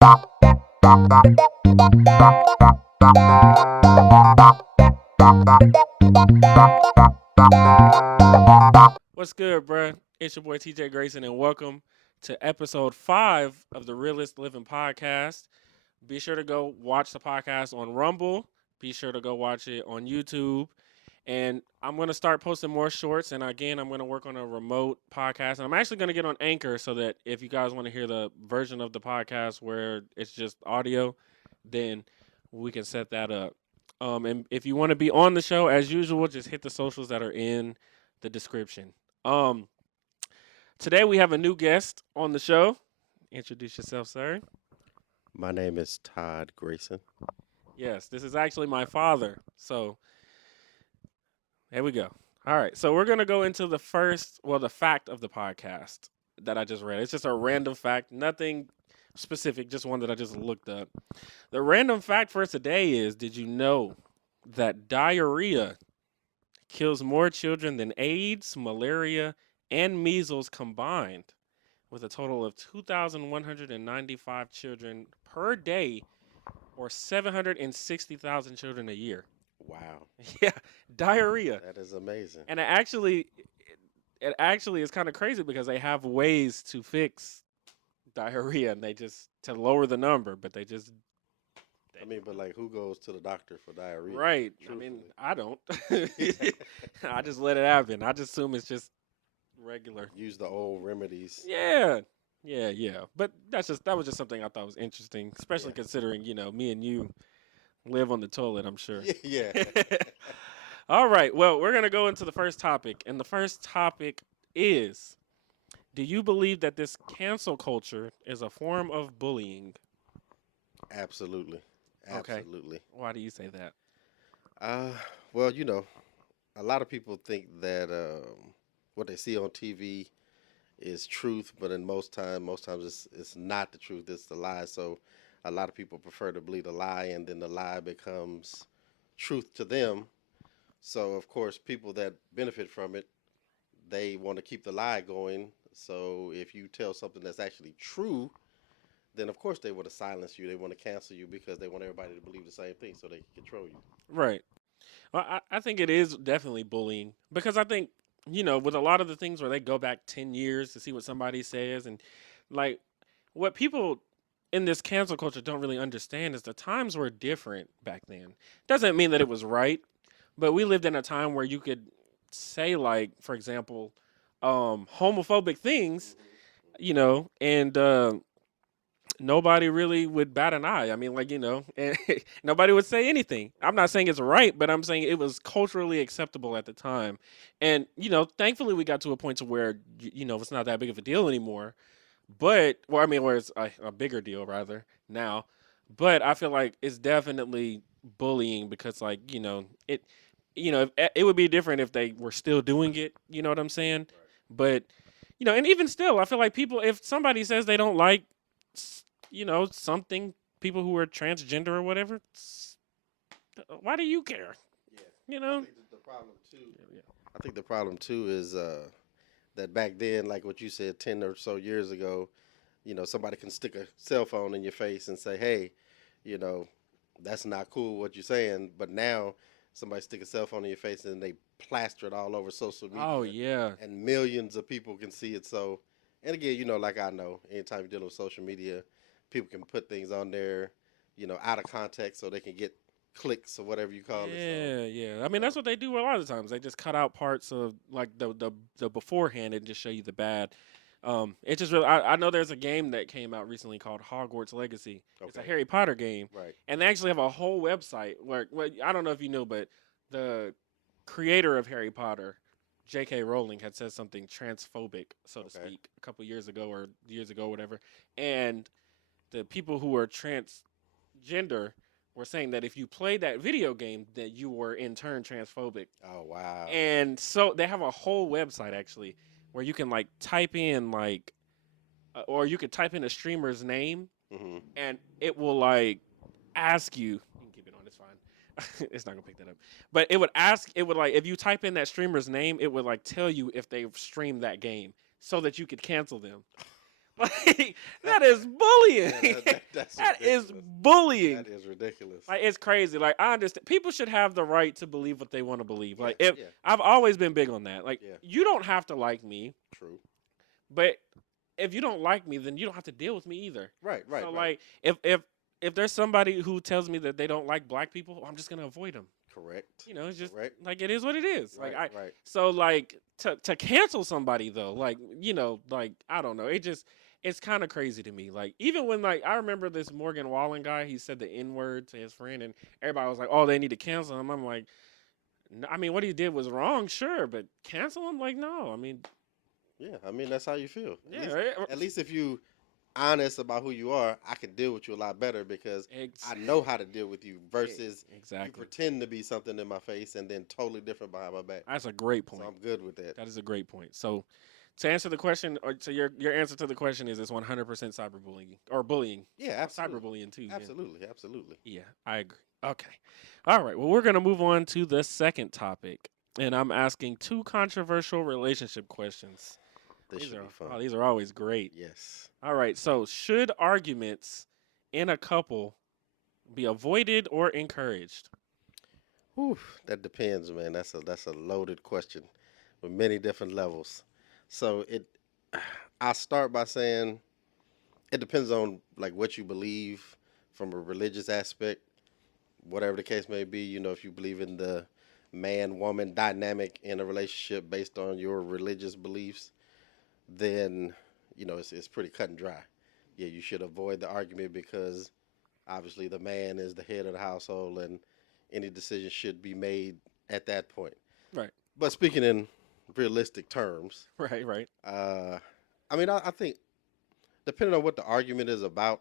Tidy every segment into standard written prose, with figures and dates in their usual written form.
What's good, bruh? It's your boy TJ Grayson, and welcome to episode 5 of the Realest Living podcast. Be sure to go watch the podcast on Rumble. Be sure to go watch it on YouTube. And I'm going to start posting more shorts. And again, I'm going to work on a remote podcast. And I'm actually going to get on Anchor so that if you guys want to hear the version of the podcast where it's just audio, then we can set that up. And if you want to be on the show, as usual, just hit the socials that are in the description. Um, Today we have a new guest on the show. Introduce yourself, sir. My name is Todd Grayson. Yes, this is actually my father. So there we go. All right. So we're gonna go into the fact of the podcast that I just read. It's just a random fact, nothing specific, just one that I just looked up. The random fact for today is: did you know that diarrhea kills more children than AIDS, malaria, and measles combined, with a total of 2,195 children per day, or 760,000 children a year? Wow, Yeah, diarrhea. that is amazing. And it actually is kind of crazy because they have ways to fix diarrhea, and they just to lower the number, but they just But like, who goes to the doctor for diarrhea? right. Truthfully. I mean, I don't. I just let it happen. I just assume it's just regular. Use the old remedies. Yeah. Yeah. But that was just something I thought was interesting, especially Yeah. considering, me and you live on the toilet, I'm sure. Yeah. All right. Well, we're going to go into the first topic. And the first topic is: do you believe that this cancel culture is a form of bullying? Absolutely. Okay. Absolutely. Why do you say that? Uh, well, a lot of people think that what they see on TV is truth, but in most times it's not the truth. It's the lie. So a lot of people prefer to believe the lie, and then the lie becomes truth to them. So of course, people that benefit from it, they want to keep the lie going. So if you tell something that's actually true, then of course they want to silence you. They want to cancel you because they want everybody to believe the same thing so they can control you. Right. Well, I think it is definitely bullying because I think, with a lot of the things where they go back 10 years to see what somebody says, and like what people in this cancel culture don't really understand is the times were different back then. Doesn't mean that it was right, but we lived in a time where you could say, like, for example, homophobic things, and nobody really would bat an eye. I mean, like, and nobody would say anything. I'm not saying it's right, but I'm saying it was culturally acceptable at the time. And, thankfully we got to a point to where, it's not that big of a deal anymore. But, well, I mean, where it's a bigger deal rather now. But I feel like it's definitely bullying because, like, it would be different if they were still doing it. You know what I'm saying? But, and even still, I feel like people, if somebody says they don't like, something, people who are transgender or whatever, why do you care? Yeah. You know? I think the problem too. Yeah. I think the problem too is that back then, like what you said, 10 or so years ago, somebody can stick a cell phone in your face and say, "Hey, you know, that's not cool what you're saying." But now, somebody stick a cell phone in your face and they plaster it all over social media. Oh, yeah. And millions of people can see it. So, and again, like I know, anytime you're dealing with social media, people can put things on there, out of context so they can get clicks or whatever you call it. Yeah. I mean, that's what they do a lot of times. They just cut out parts of like the beforehand and just show you the bad. It's just really. I know there's a game that came out recently called Hogwarts Legacy. It's a Okay. Harry Potter game, Right. and they actually have a whole website where. Well, I don't know if you know, but the creator of Harry Potter, J.K. Rowling, had said something transphobic, so to Okay. speak, a couple years ago or years ago, whatever. And the people who are transgender were saying that if you played that video game, that you were in turn transphobic. Oh, wow. And so they have a whole website actually where you can like type in like, or you could type in a streamer's name, Mm-hmm. and it will like ask you. You can keep it on. It's fine. It's not gonna pick that up. But it would ask. It would like if you type in that streamer's name, it would like tell you if they've streamed that game so that you could cancel them. Like that is bullying. Yeah, that's That is ridiculous. bullying. That is ridiculous. Like it's crazy. Like I understand people should have the right to believe what they want to believe. Yeah, Like if yeah, I've always been big on that. Like yeah. you don't have to like me, True. but if you don't like me, then you don't have to deal with me either. Right, right, So right. like if there's somebody who tells me that they don't like black people, I'm just gonna avoid them. Correct. You know, it's just Correct. like it is what it is. Like Right, I right. so like to cancel somebody though, like like I don't know, it's kind of crazy to me. Like even when like I remember this Morgan Wallen guy, he said the N word to his friend, and everybody was like, "Oh, they need to cancel him." I'm like, I mean, what he did was wrong, sure, but cancel him? Like, no. I mean, Yeah, I mean that's how you feel. yeah, At least if you honest about who you are, I can deal with you a lot better because ex- I know how to deal with you versus you exactly. pretend to be something in my face and then totally different behind my back. That's a great So point. I'm good with that. That is a great point. So, to answer the question, or to your answer to the question is it's 100% cyberbullying or bullying, Yeah, absolutely. cyberbullying too. Yeah, Absolutely, absolutely. yeah, I agree. Okay, all right. Well, we're gonna move on to the second topic, and I'm asking two controversial relationship questions. This should be fun. These are always great. Yes. All right. So, should arguments in a couple be avoided or encouraged? Whew, that depends, man. That's a loaded question with many different levels. So I'll start by saying it depends on like what you believe from a religious aspect, whatever the case may be. If you believe in the man woman dynamic in a relationship based on your religious beliefs, then it's pretty cut and dry. Yeah, you should avoid the argument because obviously the man is the head of the household and any decision should be made at that point. Right. But speaking in realistic terms, Right. Right. uh, I think depending on what the argument is about,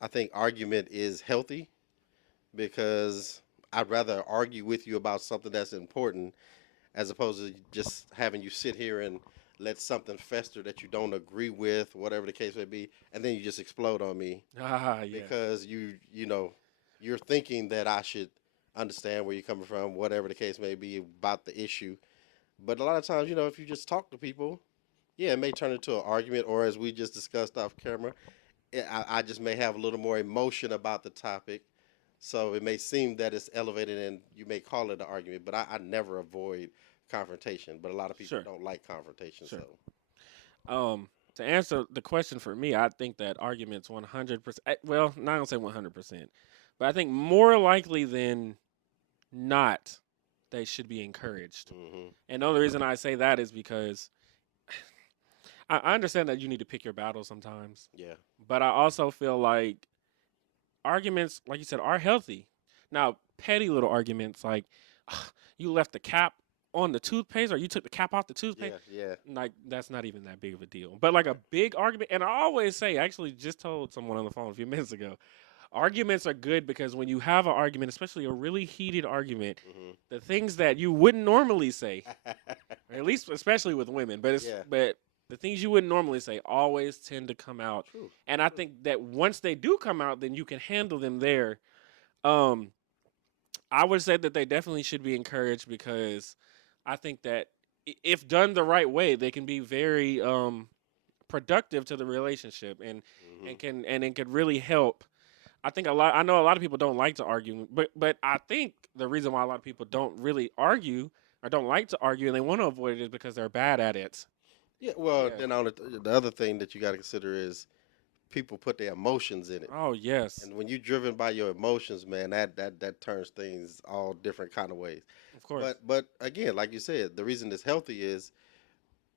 I think argument is healthy because I'd rather argue with you about something that's important as opposed to just having you sit here and let something fester that you don't agree with, whatever the case may be, and then you just explode on me Ah, yeah. because you're thinking that I should understand where you're coming from, whatever the case may be about the issue. But a lot of times, if you just talk to people, yeah, it may turn into an argument, or as we just discussed off camera, I just may have a little more emotion about the topic. So it may seem that it's elevated and you may call it an argument, but I never avoid confrontation. But a lot of people Sure. don't like confrontation. Sure. So, To answer the question for me, I think that arguments 100%. Well, not gonna say 100%, but I think more likely than not, they should be encouraged. hmm And the only reason I say that is because I understand that you need to pick your battle sometimes, yeah, but I also feel like arguments, like you said, are healthy. Now, petty little arguments like you left the cap on the toothpaste or you took the cap off the toothpaste, yeah, yeah. like that's not even that big of a deal. But like a big argument, and I always say, I actually just told someone on the phone a few minutes ago, arguments are good because when you have an argument, especially a really heated argument, hmm the things that you wouldn't normally say, or at least especially with women, yeah, but the things you wouldn't normally say always tend to come out. true, And I true. think that once they do come out, then you can handle them there. Um, I would say that they definitely should be encouraged because I think that if done the right way, they can be very productive to the relationship hmm and it could really help. I know a lot of people don't like to argue, but I think the reason why a lot of people don't really argue or don't like to argue and they want to avoid it is because they're bad at it. Yeah, well, Yeah. then the other thing that you got to consider is people put their emotions in it. Oh yes, And when you're driven by your emotions, man, that turns things all different kind of ways. of course. But again, like you said, the reason it's healthy is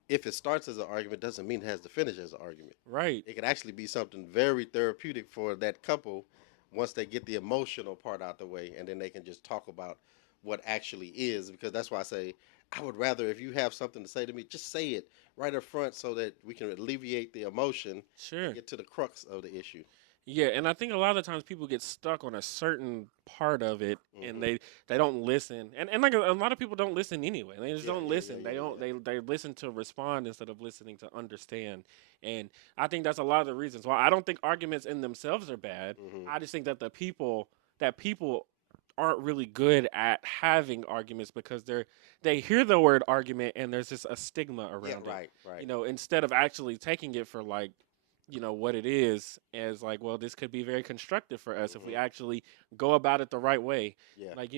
if it starts as an argument doesn't mean it has to finish as an argument. Right. It could actually be something very therapeutic for that couple once they get the emotional part out the way and then they can just talk about what actually is because that's why I say I would rather if you have something to say to me, just say it right up front so that we can alleviate the emotion and Sure. get to the crux of the issue. Yeah, and I think a lot of times people get stuck on a certain part of it, and hmm they don't listen, and like a lot of people don't listen anyway. They just Yeah, don't yeah, yeah, listen. yeah, yeah. They listen to respond instead of listening to understand, and I think that's a lot of the reasons why I don't think arguments in themselves are bad. hmm I just think that that people aren't really good at having arguments because they hear the word argument and there's just a stigma Yeah, around it. right, right. Instead of actually taking it for like what it is as like, well, this could be very constructive for us if we Hmm. actually go about it the right way. Yeah. Like,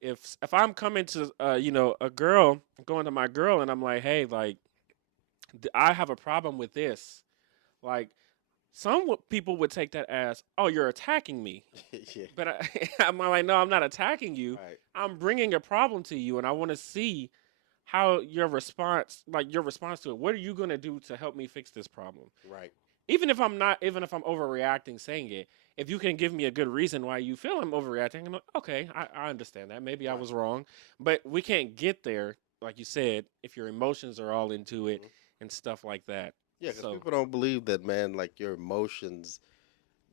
if I'm coming to a girl, going to my girl, and I'm like, hey, like, I have a problem with this. Like, people would take that as, oh, you're attacking me. Yeah. But I'm like, no, I'm not attacking you. Right. I'm bringing a problem to you, and I want to see how your response to it. What are you gonna do to help me fix this problem? Right. Even if I'm overreacting, saying it. If you can give me a good reason why you feel I'm overreacting, I'm like, okay, I understand that. Maybe I Right. was wrong, but we can't get there, like you said, if your emotions are all into it Hmm. and stuff like that. Yeah, because So people don't believe that, man. Like your emotions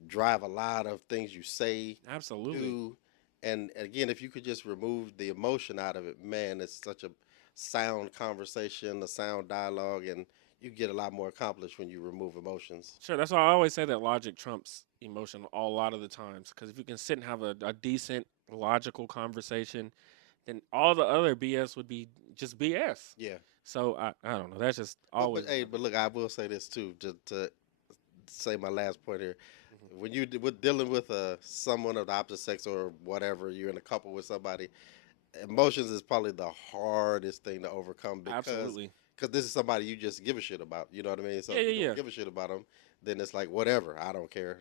drive a lot of things you say, absolutely, do, and again, if you could just remove the emotion out of it, man, it's such a sound conversation, a sound dialogue, and you get a lot more accomplished when you remove emotions. sure. That's why I always say that logic trumps emotion a lot of the times. Because if you can sit and have a decent, logical conversation, then all the other BS would be just BS. Yeah. So I don't know. That's just But always hey, what but look, I will say this too, just to say my last point here. Mhm. When with dealing with someone of the opposite sex or whatever, you're in a couple with somebody, emotions is probably the hardest thing to overcome because Absolutely. this is somebody you just give a shit about. You know what I mean? So Yeah, if you yeah, don't yeah. give a shit about them, then it's like whatever. I don't care.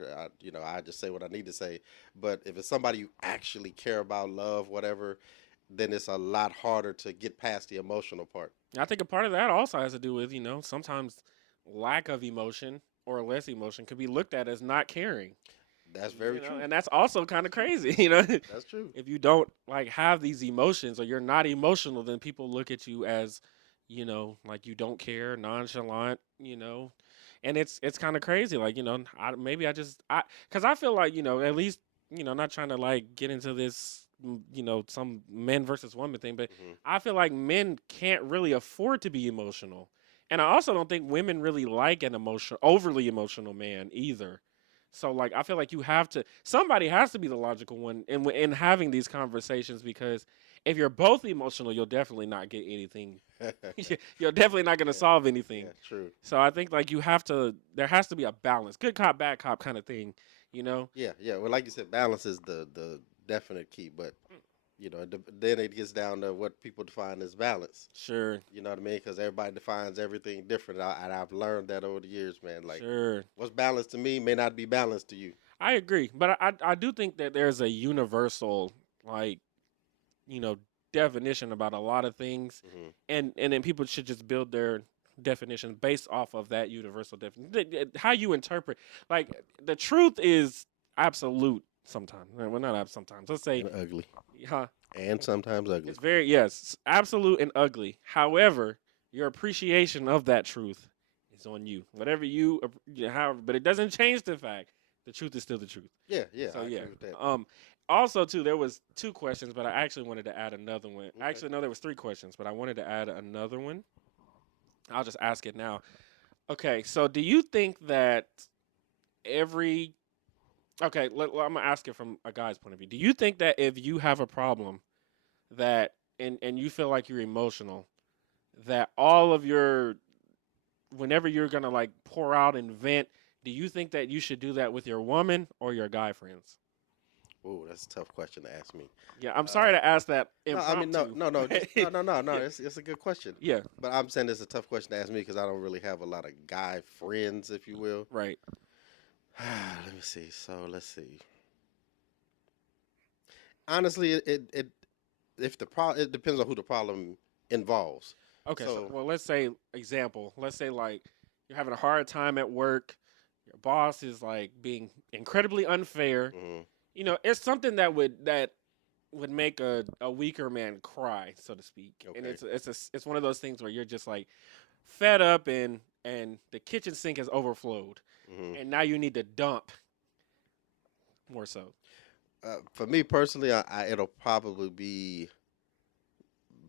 I just say what I need to say. But if it's somebody you actually care about, love, whatever, then it's a lot harder to get past the emotional part. I think a part of that also has to do with, sometimes lack of emotion or less emotion could be looked at as not caring. That's very true. And that's also kind of crazy, That's true. if you don't like have these emotions or you're not emotional, then people look at you as, like you don't care, nonchalant, and it's kind of crazy. Like, maybe because I feel like, at least, not trying to like get into this, some men versus women thing, but Hmm. I feel like men can't really afford to be emotional. And I also don't think women really like an overly emotional man either. So like I feel like somebody has to be the logical one in having these conversations because if you're both emotional, you'll definitely not get anything. You're definitely not going to Yeah, solve anything. yeah, true. So I think like there has to be a balance, good cop, bad cop kind of thing, you know. Yeah, yeah. Well, like you said, balance is the definite key. But then it gets down to what people define as balance. Sure, You know what I mean? Because everybody defines everything different, and I've learned that over the years, man. Like, sure. what's balanced to me may not be balanced to you. I agree, but I do think that there's a universal like you know definition about a lot of things, Hmm. and then people should just build their definition based off of that universal definition. How you interpret, like the truth is absolute sometimes. Well, not sometimes. Let's say, And ugly, huh? and sometimes ugly. It's very yes, absolute and ugly. However, your appreciation of that truth is on you. Whatever however, but it doesn't change the fact the truth is still the truth. Yeah, yeah, So I yeah. agree with that. Um. Also, too, there was two questions, but I actually wanted to add another one. Okay. Actually, no, there was three questions, but I wanted to add another one. I'll just ask it now. Okay, so do you think that every I'm gonna ask it from a guy's point of view. Do you think that if you have a problem that and you feel like you're emotional, that all of your whenever you're gonna like pour out and vent, do you think that you should do that with your woman or your guy friends? Oh, that's a tough question to ask me. Yeah, I'm sorry Uh, to ask that no, I mean, no, impromptu. no, no, But no. yeah, It's a good question, yeah, but I'm saying it's a tough question to ask me because I don't really have a lot of guy friends, if you will. right. Let me see. So let's see. Honestly, it if the pro it depends on who the problem involves. Okay, so So, well, let's say example. Let's say like you're having a hard time at work. Your boss is like being incredibly unfair. mhm, It's something that would make a weaker man cry, so to speak. And okay, it's one of those things where you're just like fed up and the kitchen sink has overflowed, mhm. and now you need to dump more so. For me personally, it'll probably be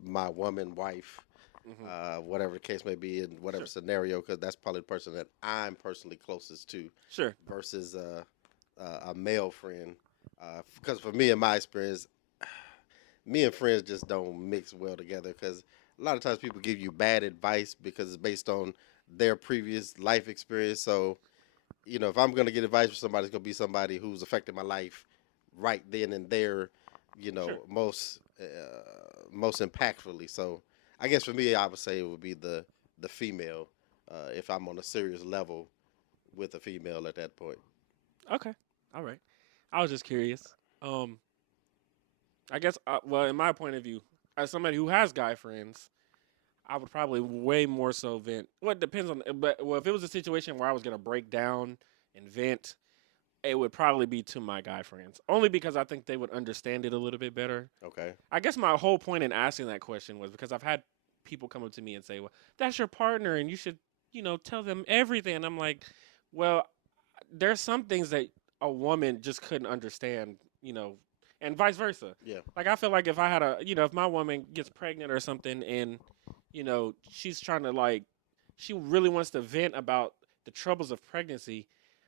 my woman, wife, Hmm. whatever the case may be in whatever Sure, scenario, because that's probably the person that I'm personally closest to sure. versus a male friend. Because for me, in my experience, me and friends just don't mix well together. Because a lot of times people give you bad advice because it's based on their previous life experience. So if I'm gonna get advice from somebody, it's gonna be somebody who's affected my life right then and there, Sure. most impactfully. So I guess for me, I would say it would be the female, if I'm on a serious level with a female at that point. Okay. All right. I was just curious. Um, I guess. Well, in my point of view, as somebody who has guy friends, I would probably way more so vent. Well, it depends on. But well, if it was a situation where I was gonna break down and vent, it would probably be to my guy friends. Only because I think they would understand it a little bit better. Okay. I guess my whole point in asking that question was because I've had people come up to me and say, "Well, that's your partner, and you should, tell them everything." And I'm like, "Well, there's some things that a woman just couldn't understand, and vice versa. Yeah. Like I feel like if I had if my woman gets pregnant or something, and she's trying to she really wants to vent about the troubles of pregnancy.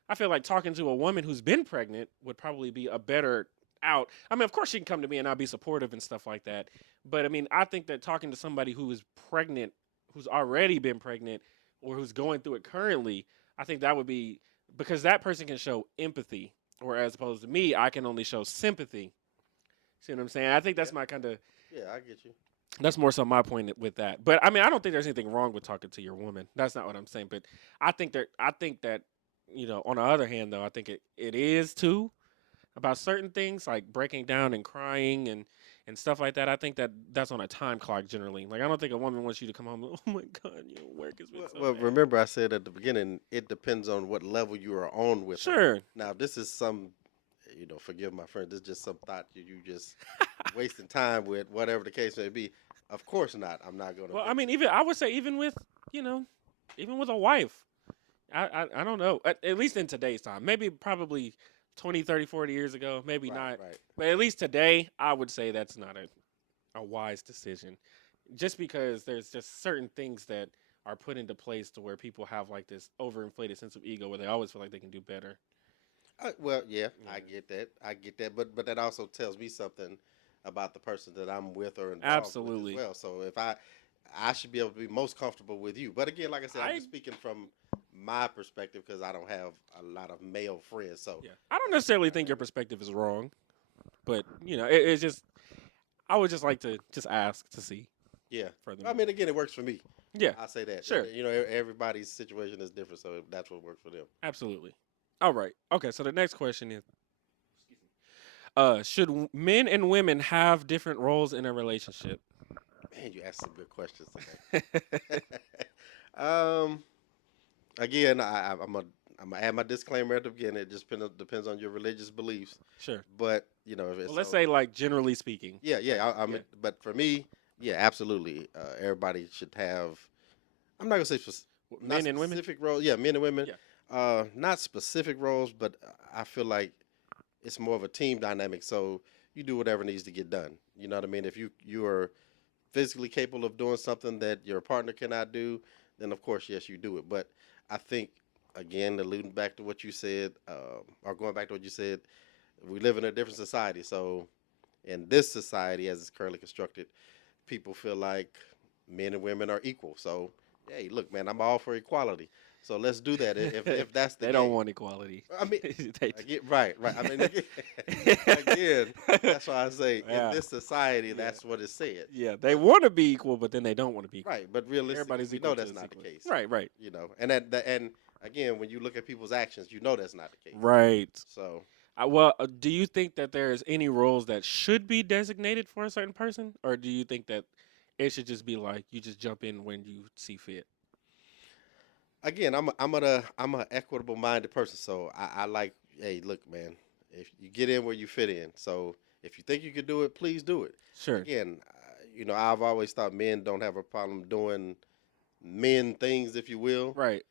I feel like talking to a woman who's been pregnant would probably be a better out. I mean, of course she can come to me and I'll be supportive and stuff like that. But I mean, I think that talking to somebody who is pregnant, who's already been pregnant, or who's going through it currently, I think that would be because that person can show empathy, whereas opposed to me, I can only show sympathy. See what I'm saying? I think Yeah. that's my kind of Yeah, I get you. that's more so my point with that. But I mean, I don't think there's anything wrong with talking to your woman. That's not what I'm saying. But I think that on the other hand though, I think it is too about certain things like breaking down and crying and stuff like that. I think that that's on a time clock generally. Like I don't think a woman wants you to come home. Oh my god, work has been Well, so well, bad. remember I said at the beginning, it depends on what level you are on with her. Sure. Now, if this is some, forgive my friend, this is just some thought you just wasting time with, whatever the case may be. Of course not. I'm not going to Well, I vent mean, to you. even I would say even with you know, even with a wife, I don't know. At least in today's time, maybe probably 20, 30, 40 years ago, maybe Right, not. right. But at least today, I would say that's not a wise decision. Just because there's just certain things that are put into place to where people have like this overinflated sense of ego where they always feel like they can do better. Well, yeah, Yeah. I get that. I get that. But that also tells me something about the person that I'm with or involved with as Absolutely. well. So if I should be able to be most comfortable with you. But again, like I said, I'm I just speaking from my perspective because I don't have a lot of male friends. So Yeah. I don't necessarily think your perspective is wrong, but it's just I would just like to just ask to see yeah. I furthermore. mean, again, it works for me. Yeah. I say that. Sure. Everybody's situation is different, so that's what works for them. Absolutely. All right. Okay. So the next question is, should men and women have different roles in a relationship? Man, you asked some good questions today. um, again, I'm gonna add my disclaimer at the beginning. It just depends on your religious beliefs. Sure. But if Well, it's let's so, say like generally speaking. yeah, Like, yeah. yeah. But for me, yeah, absolutely. Everybody should have. I'm not gonna say not Men and women. specific roles. Yeah, men and women. Yeah. Not specific roles, but I feel like it's more of a team dynamic. So you do whatever needs to get done. You know what I mean? If you are physically capable of doing something that your partner cannot do, then of course yes, you do it. But I think again, alluding back to what you said, or going back to what you said, we live in a different society. So in this society, as it's currently constructed, people feel like men and women are equal. So hey, look, man, I'm all for equality. So let's do that if that's the They don't game. want equality. I mean, They- again, right. I mean, again, that's why I say in yeah. this society, Yeah. that's what is said. Yeah. They But want to be equal, but then they don't want to be equal. right, but realistically, Everybody's we equal know to that's the not the equal. case. Right. Right. And again, when you look at people's actions, you know that's not the case. Right. So Well, do you think that there's any roles that should be designated for a certain person, or do you think that it should just be like you just jump in when you see fit? again, I'm a equitable minded person. So I like, hey, look, man, if you get in where you fit in. So if you think you can do it, please do it. Sure. Again, I've always thought men don't have a problem doing men things, if you will. Right.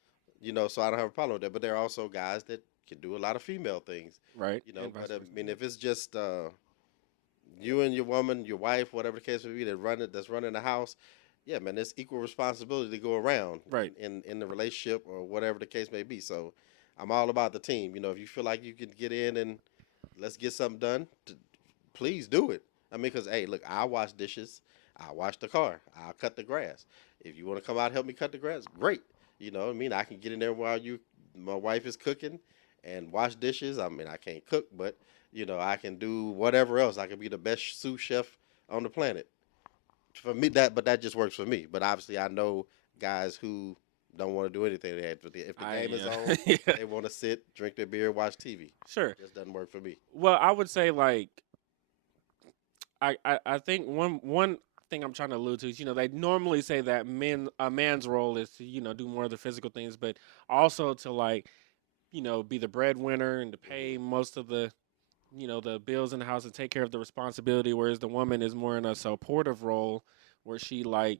So I don't have a problem with that. But there are also guys that can do a lot of female things. Right. And vice But I versa. mean, if it's just you and your woman, your wife, whatever the case may be, that's running the house, yeah, man, it's equal responsibility to go around Right. in the relationship or whatever the case may be. So I'm all about the team. If you feel like you can get in and let's get something done, please do it. I mean, because hey, look, I wash dishes, I wash the car, I'll cut the grass. If you want to come out and help me cut the grass, great. You know what I mean? I can get in there while you my wife is cooking and wash dishes, I mean, I can't cook, but I can do whatever else. I can be the best sous chef on the planet. For me, that just works for me. But obviously, I know guys who don't want to do anything. If the I game is yeah. on, Yeah. they want to sit, drink their beer, watch TV. Sure. Just doesn't work for me. Well, I would say like I think one thing I'm trying to allude to is they normally say that a man's role is to do more of the physical things, but also to like be the breadwinner and to pay Hmm. most of the the bills in the house and take care of the responsibility, whereas the woman is more in a supportive role where she like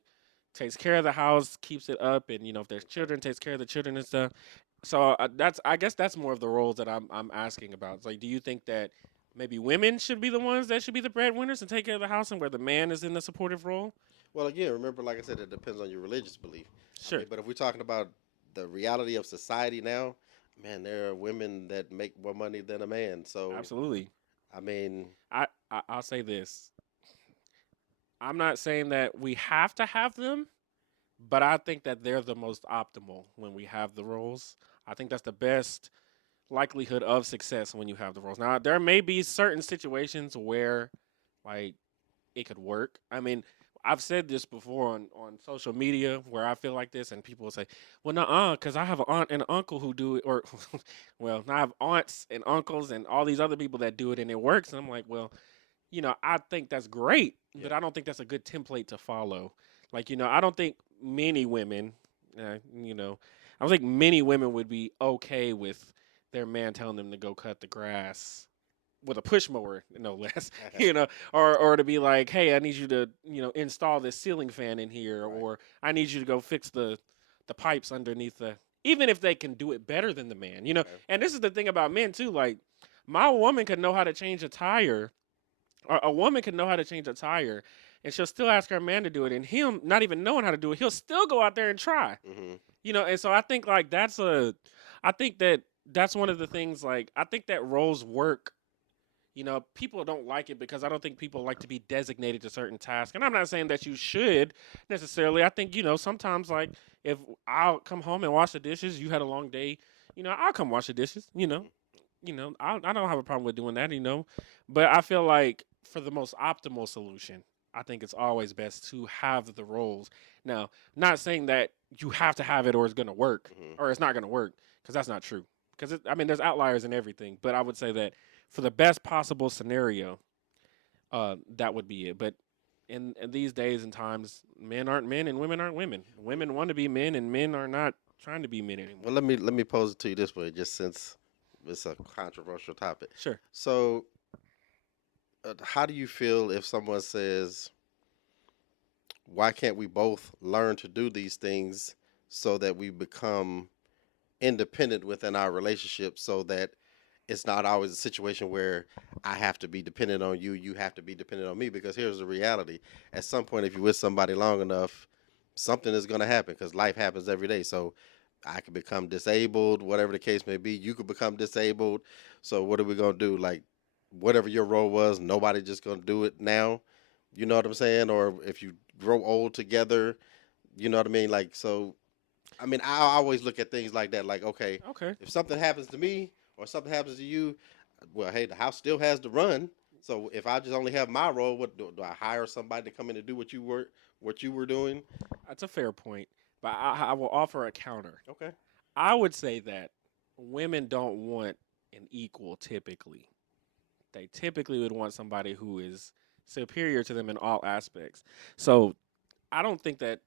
takes care of the house, keeps it up, and if there's Okay. children, takes care of the children and stuff. So that's I guess that's more of the roles that I'm asking about. It's like, do you think that maybe women should be the ones that should be the breadwinners and take care of the house, and where the man is in the supportive role? Well, again, remember, like I said, it depends on your religious belief. I Sure, mean, but if we're talking about the reality of society now, man, there are women that make more money than a man. So, absolutely. I mean, I'll say this. I'm not saying that we have to have them, but I think that they're the most optimal when we have the roles. I think that's the best likelihood of success when you have the roles. Now, there may be certain situations where, like, it could work. I mean, I've said this before on social media where I feel like this, and people will say, "Well, no, because I have an aunt and an uncle who do it," or, "Well, I have aunts and uncles and all these other people that do it, and it works." And I'm like, "Well, I think that's great, yeah. but I don't think that's a good template to follow. Like, I don't think many women, uh, you know, I don't think many women would be okay with their man telling them to go cut the grass with a push mower, no less, or to be like, hey, I need you to, install this ceiling fan in here, Right. or I need you to go fix the pipes underneath even if they can do it better than the man. Okay. And this is the thing about men too, like my woman could know how to change a tire a woman can know how to change a tire, and she'll still ask her man to do it, and him not even knowing how to do it, he'll still go out there and try. Hmm. And so I think like I think that that's one of the things. Like I think that roles work. People don't like it because I don't think people like to be designated to certain tasks, and I'm not saying that you should necessarily. I think sometimes like if I'll come home and wash the dishes, you had a long day. I'll come wash the dishes. I don't have a problem with doing that, but I feel like for the most optimal solution, I think it's always best to have the roles. Now, not saying that you have to have it or it's going to work Hmm. or it's not going to work, because that's not true. Because I mean, there's outliers in everything, but I would say that for the best possible scenario, that would be it. But in these days and times, men aren't men and women aren't women. Women want to be men and men are not trying to be men Well, anymore. let me pose it to you this way, just since it's a controversial topic. Sure. So, how do you feel if someone says, "Why can't we both learn to do these things so that we become independent within our relationship, so that it's not always a situation where I have to be dependent on you, you have to be dependent on me?" Because here's the reality: at some point, if you're with somebody long enough, something is going to happen because life happens every day. So I could become disabled, whatever the case may be. You could become disabled. So what are we going to do? Like, whatever your role was, nobody just going to do it now. You know what I'm saying? Or if you grow old together, you know what I mean? Like, so I mean, I always look at things like that. Like, okay, Okay. if something happens to me or something happens to you, well, hey, the house still has to run. So if I just only have my role, what do I hire somebody to come in and do what you were doing? That's a fair point, but I will offer a counter. Okay. I would say that women don't want an equal typically. They typically would want somebody who is superior to them in all aspects. So I don't think that,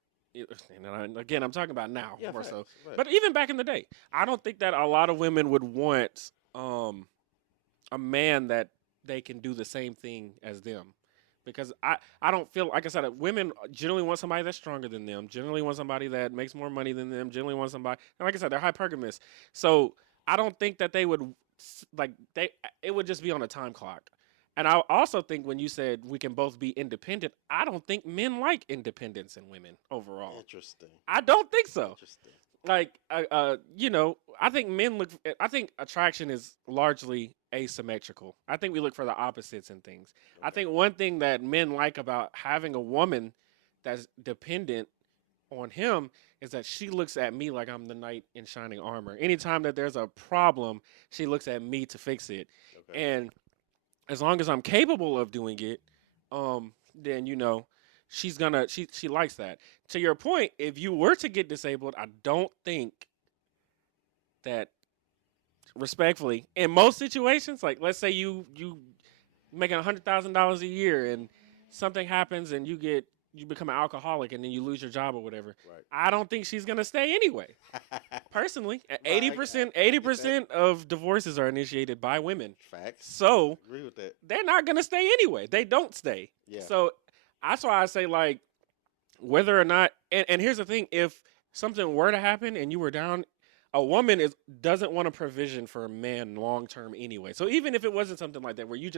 again, I'm talking about now Yeah, more so, facts. Right. but even back in the day, I don't think that a lot of women would want a man that they can do the same thing as them. Because I don't feel like I said women generally want somebody that's stronger than them, generally want somebody that makes more money than them, generally want somebody and like I said, they're hypergamous. So I don't think that they would like they it would just be on a time clock. And I also think when you said we can both be independent, I don't think men like independence in women overall. Interesting. I don't think so. Interesting. Like I think men look I think attraction is largely asymmetrical. I think we look for the opposites in things. I Okay. think one thing that men like about having a woman that's dependent on him is that she looks at me like I'm the knight in shining armor. Anytime that there's a problem, she looks at me to fix it. Okay. And as long as I'm capable of doing it, then she likes that. To your point, if you were to get disabled, I don't think that respectfully in most situations, like let's say you making $100,000 a year and something happens and you become an alcoholic and then you lose your job or whatever. Right. I don't think she's gonna stay anyway. Personally, No, I 80%, get that. 80% of divorces are initiated by women. Facts. So Agree with that. they're not gonna stay anyway. They don't stay. Yeah. So that's why I say like whether or not and here's the thing, if something were to happen and you were down, a woman doesn't want a provision for a man long term anyway. So even if it wasn't something like that where you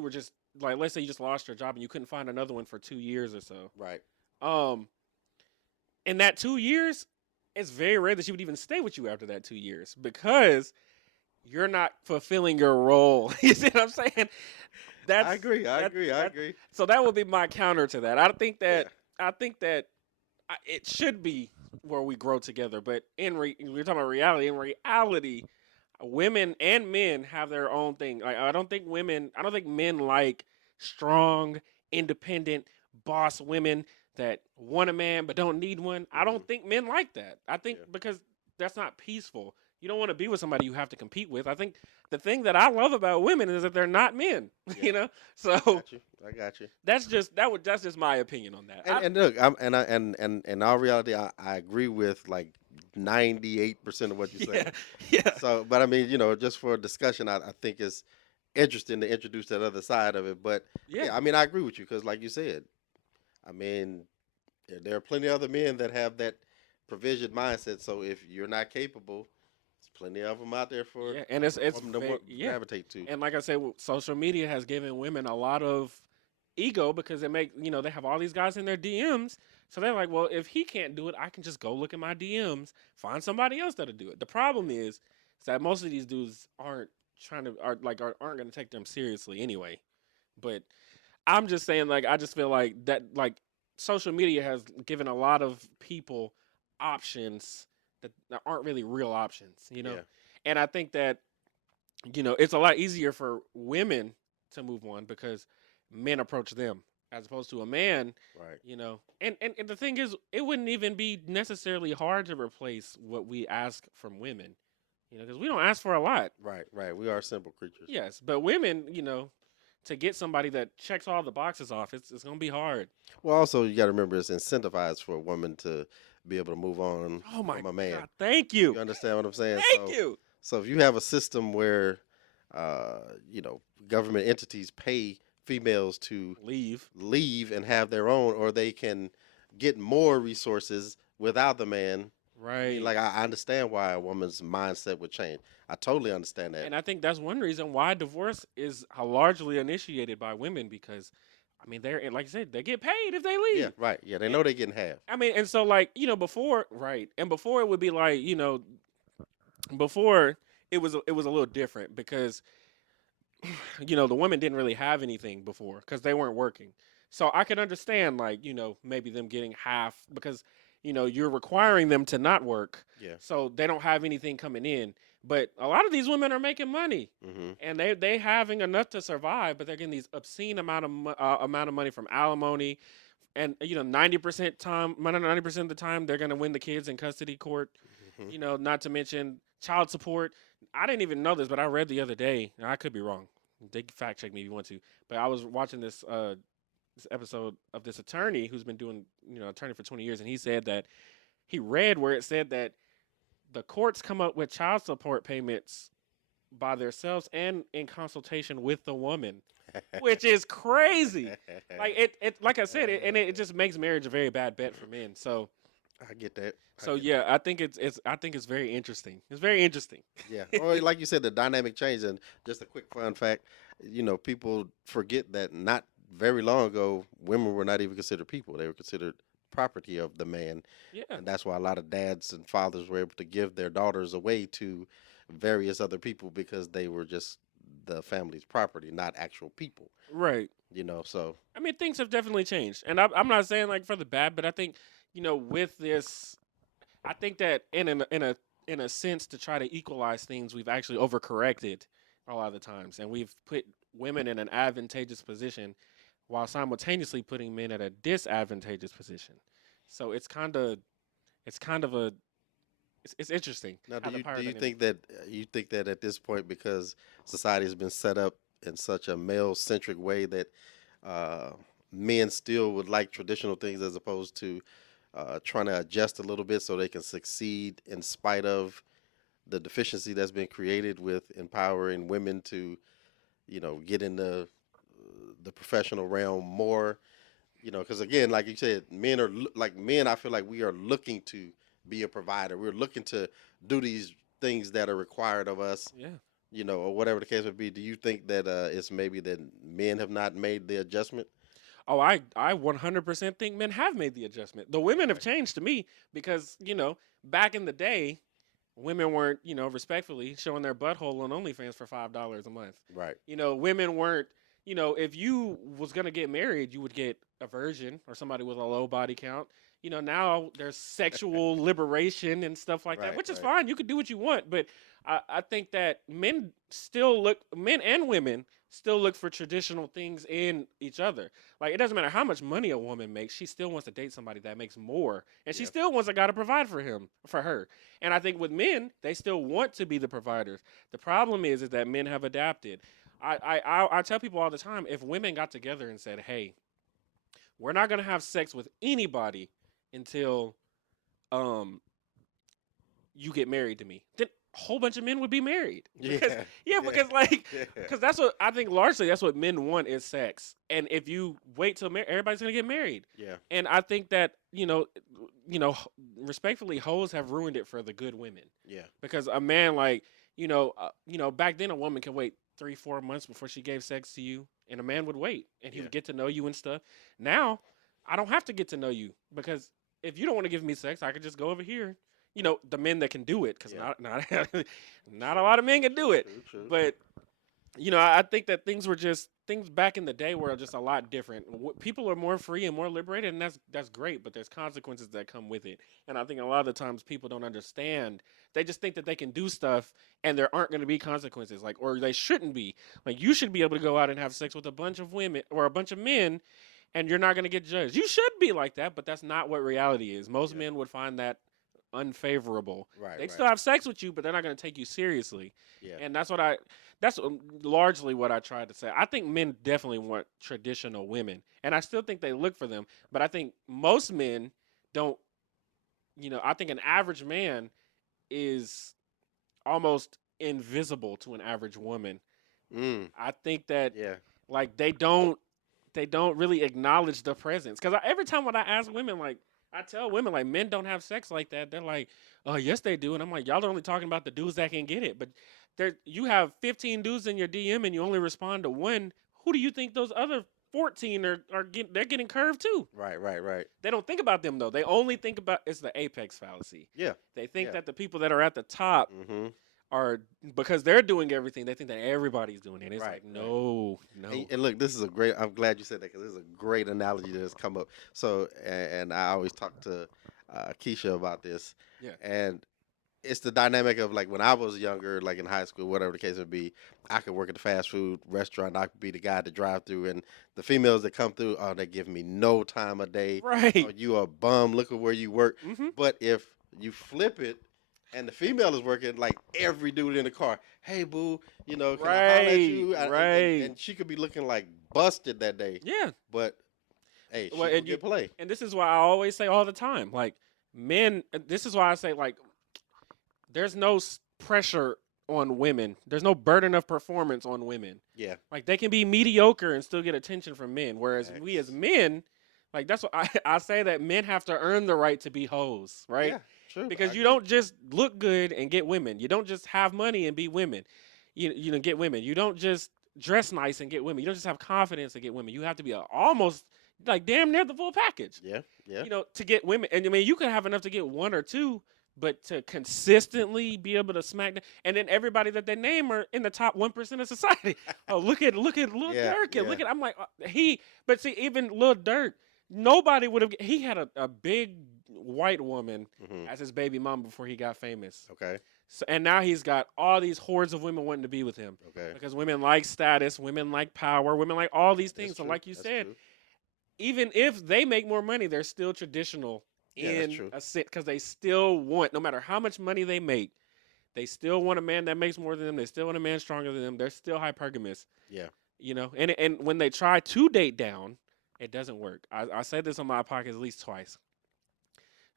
were just like let's say you just lost your job and you couldn't find another one for 2 years or so. Right. Um in that 2 years, it's very rare that she would even stay with you after that 2 years because you're not fulfilling your role. You see what I'm saying? I agree. I agree. So that would be my counter to that. Yeah. I think that it should be where we grow together. But we're talking about reality. In reality, women and men have their own thing. Like I don't think men like strong, independent boss women that want a man but don't need one. I Mhm. don't think men like that. I think Yeah. because that's not peaceful. You don't want to be with somebody you have to compete with. I think the thing that I love about women is that they're not men. Yeah. You know, I so got you. I got you. that's just my opinion on that. And look, and in all reality, I agree with like 98% of what you're saying. Yeah, yeah, So, but I mean, just for a discussion, I think it's interesting to introduce that other side of it. But yeah. yeah, I mean, I agree with you because, like you said, I mean, there are plenty of other men that have that provision mindset. So if you're not capable, there's plenty of them out there for Yeah, and it's women to yeah, gravitate to. and like I said, social media has given women a lot of ego because they have all these guys in their DMs, so they're like, well, if he can't do it, I can just go look at my DMs, find somebody else that'll do it. The problem is that most of these dudes aren't going to take them seriously anyway. But I'm just saying, like, I just feel like that, like, social media has given a lot of people options that aren't really real options, Yeah, And I think that, it's a lot easier for women to move on because men approach them as opposed to a man, right. And the thing is, it wouldn't even be necessarily hard to replace what we ask from women, because we don't ask for a lot. Right, right. We are simple creatures. Yes, but women, to get somebody that checks all the boxes off, it's gonna be hard. Well, also you got to remember it's incentivized for a woman to be able to move on Oh my from a man. God! Thank You you, understand what I'm saying? thank you. So if you have a system where, uh, government entities pay females to Leave. leave and have their own, or they can get more resources without the man. I mean, Right. like I understand why a woman's mindset would change. I totally understand that. And I think that's one reason why divorce is largely initiated by women because, I mean, they're like I said, they get paid if they Yeah, leave. right. Yeah, they And, know they're getting half. I mean, and so like before, right, and before it would be like before it was a little different because the women didn't really have anything before because they weren't working. So I could understand like maybe them getting half because you're requiring them to not work, Yeah. so they don't have anything coming in. But a lot of these women are making money, Hmm. and they having enough to survive, but they're getting these obscene amount of money from alimony, and 90% of the time they're gonna win the kids in custody court. Hmm. Not to mention child support. I didn't even know this, but I read the other day. And I could be wrong. They can fact check me if you want to. But I was watching this episode of this attorney who's been doing attorney for 20 years, and he said that he read where it said that the courts come up with child support payments by themselves and in consultation with the woman, which is crazy. Like like I said, it just makes marriage a very bad bet for men. So I get that. so yeah, I think it's very interesting. It's very interesting. Yeah. Or like you said, the dynamic change. And just a quick fun fact, people forget that not very long ago, women were not even considered people. They were considered property of the man. Yeah. And that's why a lot of dads and fathers were able to give their daughters away to various other people because they were just the family's property, not actual people. Right. So I mean, things have definitely changed, and I'm not saying like for the bad, but I think with this, I think that in a sense to try to equalize things, we've actually overcorrected a lot of the times, and we've put women in an advantageous position while simultaneously putting men at a disadvantageous position. So it's kind of a it's interesting Now, how the do power you dynamic. think that at this point, because society has been set up in such a male centric way, that uh, men still would like traditional things as opposed to trying to adjust a little bit so they can succeed in spite of the deficiency that's been created with empowering women to, get in the professional realm more, because again, like you said, men. I feel like we are looking to be a provider. We're looking to do these things that are required of us, Yeah. or whatever the case would be. Do you think that it's maybe that men have not made the adjustment? Oh, I 100% think men have made the adjustment. The women have Okay. changed to me because back in the day, women weren't respectfully showing their butthole on OnlyFans for $5 a month. Right. Women weren't. If you was gonna get married, you would get a virgin or somebody with a low body count. Now there's sexual liberation and stuff like that, Right. which is Right. fine. You could do what you want, but I think that men and women still look for traditional things in each other. Like it doesn't matter how much money a woman makes, she still wants to date somebody that makes more, and she Yeah. still wants a guy to provide for her. And I think with men, they still want to be the providers. The problem is that men have adapted. I tell people all the time, if women got together and said, "Hey, we're not gonna have sex with anybody until um you get married to me," then a whole bunch of men would be married because Yeah. yeah, Yeah. because like Yeah. because that's what I think largely that's what men want is sex. And if you wait till everybody's gonna get married. Yeah. And I think that you know, respectfully, hoes have ruined it for the good women Yeah. because a man like back then a woman could wait 3-4 months before she gave sex to you, and a man would wait and he Yeah. would get to know you and stuff. Now I don't have to get to know you because if you don't want to give me sex, I could just go over here. The men that can do it, because Yeah. not a True. lot of men can do it. True. True. But I think that things back in the day were just a lot different. People are more free and more liberated, and that's great. But there's consequences that come with it, and I think a lot of the times people don't understand. They just think that they can do stuff, and there aren't going to be consequences, or they shouldn't be. Like you should be able to go out and have sex with a bunch of women or a bunch of men, and you're not going to get judged. You should be like that, but that's not what reality is. Most Yeah. men would find that unfavorable. Right. They'd Right. still have sex with you, but they're not going to take you seriously. Yeah. And that's largely what I tried to say. I think men definitely want traditional women, and I still think they look for them. But I think most men don't. I think an average man is almost invisible to an average woman. Mm. I think that Yeah. like they don't really acknowledge the presence. Because every time when I ask women, like I tell women, like men don't have sex like that. They're like, oh yes they do, and I'm like, y'all are only talking about the dudes that can get it. But you have 15 dudes in your DM and you only respond to one. Who do you think those other 14 they're getting curved too? Right. Right. Right. They don't think about them though. They only think about it's the apex fallacy. Yeah. They think Yeah. that the people that are at the top Mm-hmm. are because they're doing everything. They think that everybody's doing it. It's Right. like Right. no, no. And look, this is a great. I'm glad you said that because this is a great analogy that has come up. So, and I always talk to Keisha about this, Yeah. and it's the dynamic of like when I was younger, like in high school, whatever the case would be. I could work at the fast food restaurant. I could be the guy at the drive through, and the females that come through, oh, they give me no time of day. Right. Oh, you a bum. Look at where you work. Mm-hmm. But if you flip it, and the female is working, like every dude in the car, hey boo, can I holler at Right. you? Right. And she could be looking like busted that day, Yeah. but hey, she Well, gonna get play. and this is why I always say all the time, like men. This is why I say like there's no pressure on women. There's no burden of performance on women. Yeah, Like they can be mediocre and still get attention from men. Whereas we as facts. men, like that's what I say that men have to earn the right to be hoes, right? Yeah, true. I Because you agree. don't just look good and get women. You don't just have money and be women. You get women. You don't just dress nice and get women. You don't just have confidence and get women. You have to be almost like damn near the full package. Yeah, yeah, To get women. And I mean, you can have enough to get one or two, but to consistently be able to smack them, and then everybody that they name are in the top 1% of society. Oh, look at Lil yeah, Durk and yeah, I'm like But see, even Lil Durk, nobody would have. He had a big white woman Hmm. as his baby mama before he got famous. Okay. So, and now he's got all these hordes of women wanting to be with him Okay. because women like status, women like power, women like all these That's things. So, true. like you That's said, true. even if they make more money, they're still traditional Yeah, that's in true. a sense because they still want, no matter how much money they make, they still want a man that makes more than them. They still want a man stronger than them. They're still hypergamous, Yeah. And when they try to date down, it doesn't work. I said this on my podcast at least twice.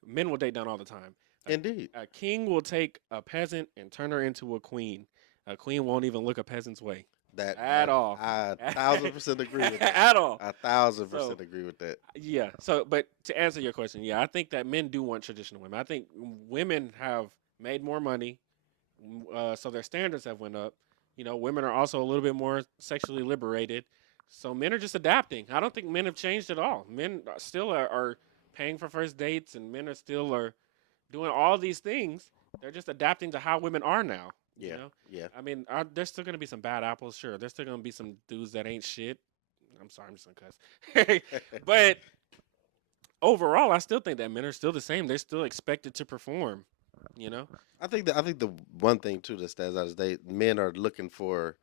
Men will date down all the time. Indeed. A king will take a peasant and turn her into a queen. A queen won't even look a peasant's way That at all. I 1,000% agree with that. At all. I 1,000% So agree with that. yeah. So, but to answer your question, yeah, I think that men do want traditional women. I think women have made more money, so their standards have went up. Women are also a little bit more sexually liberated, so men are just adapting. I don't think men have changed at all. Men still are paying for first dates, and men are doing all these things. They're just adapting to how women are now. You Yeah. know, Yeah. I mean, there's still gonna be some bad apples, sure. There's still gonna be some dudes that ain't shit. I'm sorry, I'm just gonna cuss. But overall, I still think that men are still the same. They're still expected to perform. You know, I think the one thing too that stands out is men are looking for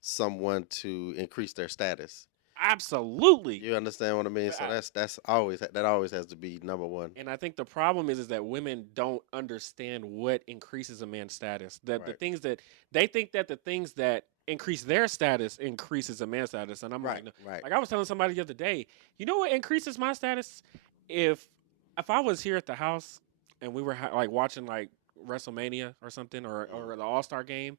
someone to increase their status. absolutely. You understand what I mean? So I, that always has to be number one. and I think the problem is that women don't understand what increases a man's status. That the Right. things that they think that the things that increase their status increases a man's status, and I'm like, Right. no. Right. Like I was telling somebody the other day, you know what increases my status? If if I was here at the house and we were like watching like WrestleMania or something Mhm. or the All Star game,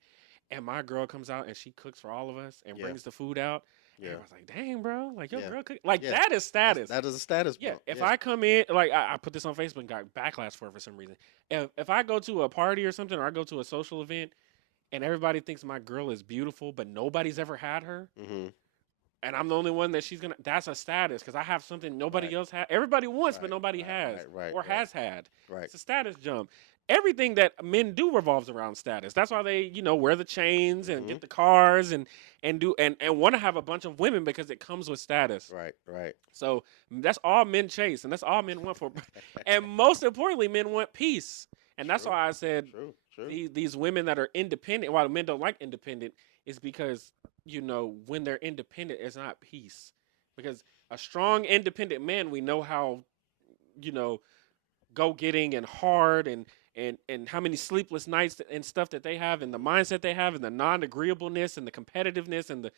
and my girl comes out and she cooks for all of us and Yeah. brings the food out. Yeah. Everyone's like, "Dang, bro! Like your Yeah. girl cook like Yeah. that is status." That is a status Yeah, bump. if Yeah. I come in, like I put this on Facebook and got backlash for some reason. If I go to a party or something, or I go to a social event, and everybody thinks my girl is beautiful, but nobody's ever had her, Hmm. and I'm the only one that she's gonna. That's a status because I have something nobody Right. else has. Everybody wants, but Right. nobody Right. has Right. Right. or Right. has had. Right. It's a status jump. Everything that men do revolves around status. That's why they, wear the chains and Hmm. get the cars and do and want to have a bunch of women because it comes with status. Right. Right. So that's all men chase, and that's all men want for. And most importantly, men want peace, and that's True. why I said True. True. these women that are independent. Why men don't like independent is because when they're independent, it's not peace. Because a strong, independent man, we know how you know go getting and hard and how many sleepless nights and stuff that they have and the mindset they have and the non-agreeableness and the competitiveness and the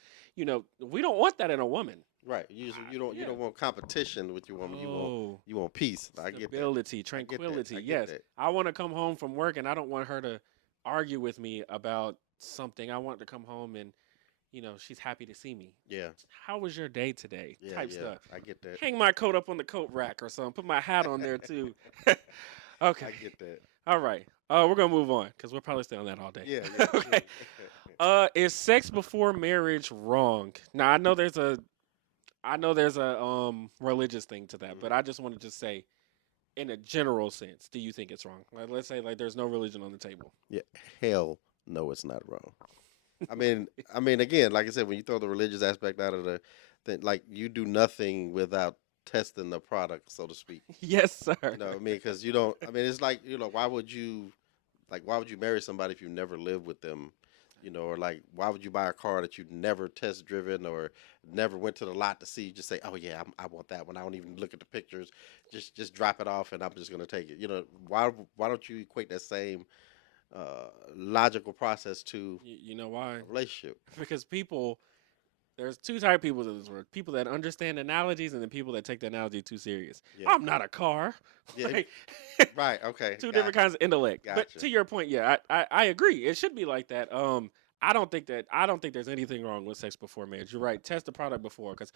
we don't want that in a woman. Right. You Yeah. don't want competition with your woman. Oh, You want peace. I get that. stability, I get that. tranquility. I get Yes. that. I want to come home from work and I don't want her to argue with me about something. I want to come home and, she's happy to see me. Yeah. How was your day today? Yeah. Type Yeah. stuff. I get that. Hang my coat up on the coat rack or something. Put my hat on there too. Okay. I get that. All right. We're going to move on because we'll probably stay on that all day. Yeah. Yeah. Okay. True. Is sex before marriage wrong? Now, I know there's a religious thing to that, but Mhm. I just want to just say in a general sense, do you think it's wrong? Like, let's say like there's no religion on the table. Yeah. Hell no, it's not wrong. Again, like I said, when you throw the religious aspect out of the thing, like you do nothing without testing the product, so to speak. Yes, sir. Because you don't. It's like why would you marry somebody if you never lived with them? Or like, why would you buy a car that you've never test driven or never went to the lot to see? You just say, oh yeah, I want that one. I don't even look at the pictures. Just drop it off, and I'm just gonna take it. Why don't you equate that same logical process to You know why? a relationship? Because there's two type of people in this world: people that understand analogies and then people that take the analogy too serious. Yeah, I'm not a car. yeah, Like, right. Okay, two different kinds of intellect. But gotcha. to your point, yeah, I agree. It should be like that. I don't think there's anything wrong with sex before marriage. You're right. Test the product before, because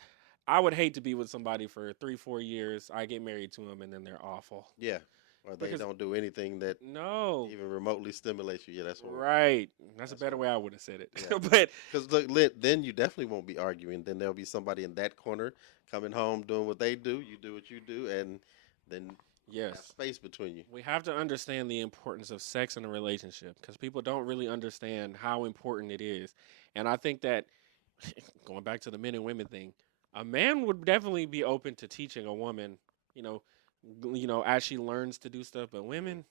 I would hate to be with somebody for 3-4 years. I get married to them and then they're awful. Yeah, or they Because don't do anything that no, even remotely stimulates you. Yeah, that's horrible. right. That's a That's better way horrible. I would have said it. Yeah. But Because then you definitely won't be arguing. Then there'll be somebody in that corner coming home doing what they do. You do what you do, and then you have yes, space between you. we have to understand the importance of sex in a relationship because people don't really understand how important it is. And I think that going back to the men and women thing, a man would definitely be open to teaching a woman, you know, as she learns to do stuff. But women,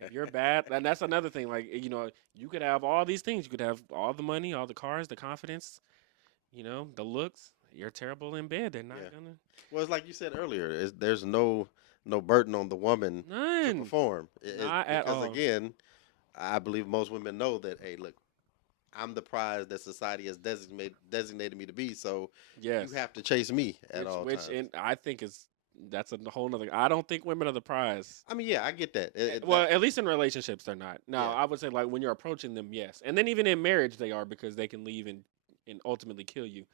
if you're bad, and that's another thing. Like, you could have all these things. You could have all the money, all the cars, the confidence, the looks. You're terrible in bed. They're not Yeah. gonna Well, it's like you said earlier. There's no burden on the woman to none, perform. not at Because all. again, I believe most women know that. Hey, look, I'm the prize that society has designated me to be. So you Yes, have to chase me at which all which times. and I think that's a whole nother. I don't think women are the prize. I mean, yeah, I get that. Well, at least in relationships, they're not. Now, Yeah. I would say like when you're approaching them, yes, and then even in marriage, they are because they can leave and ultimately kill you.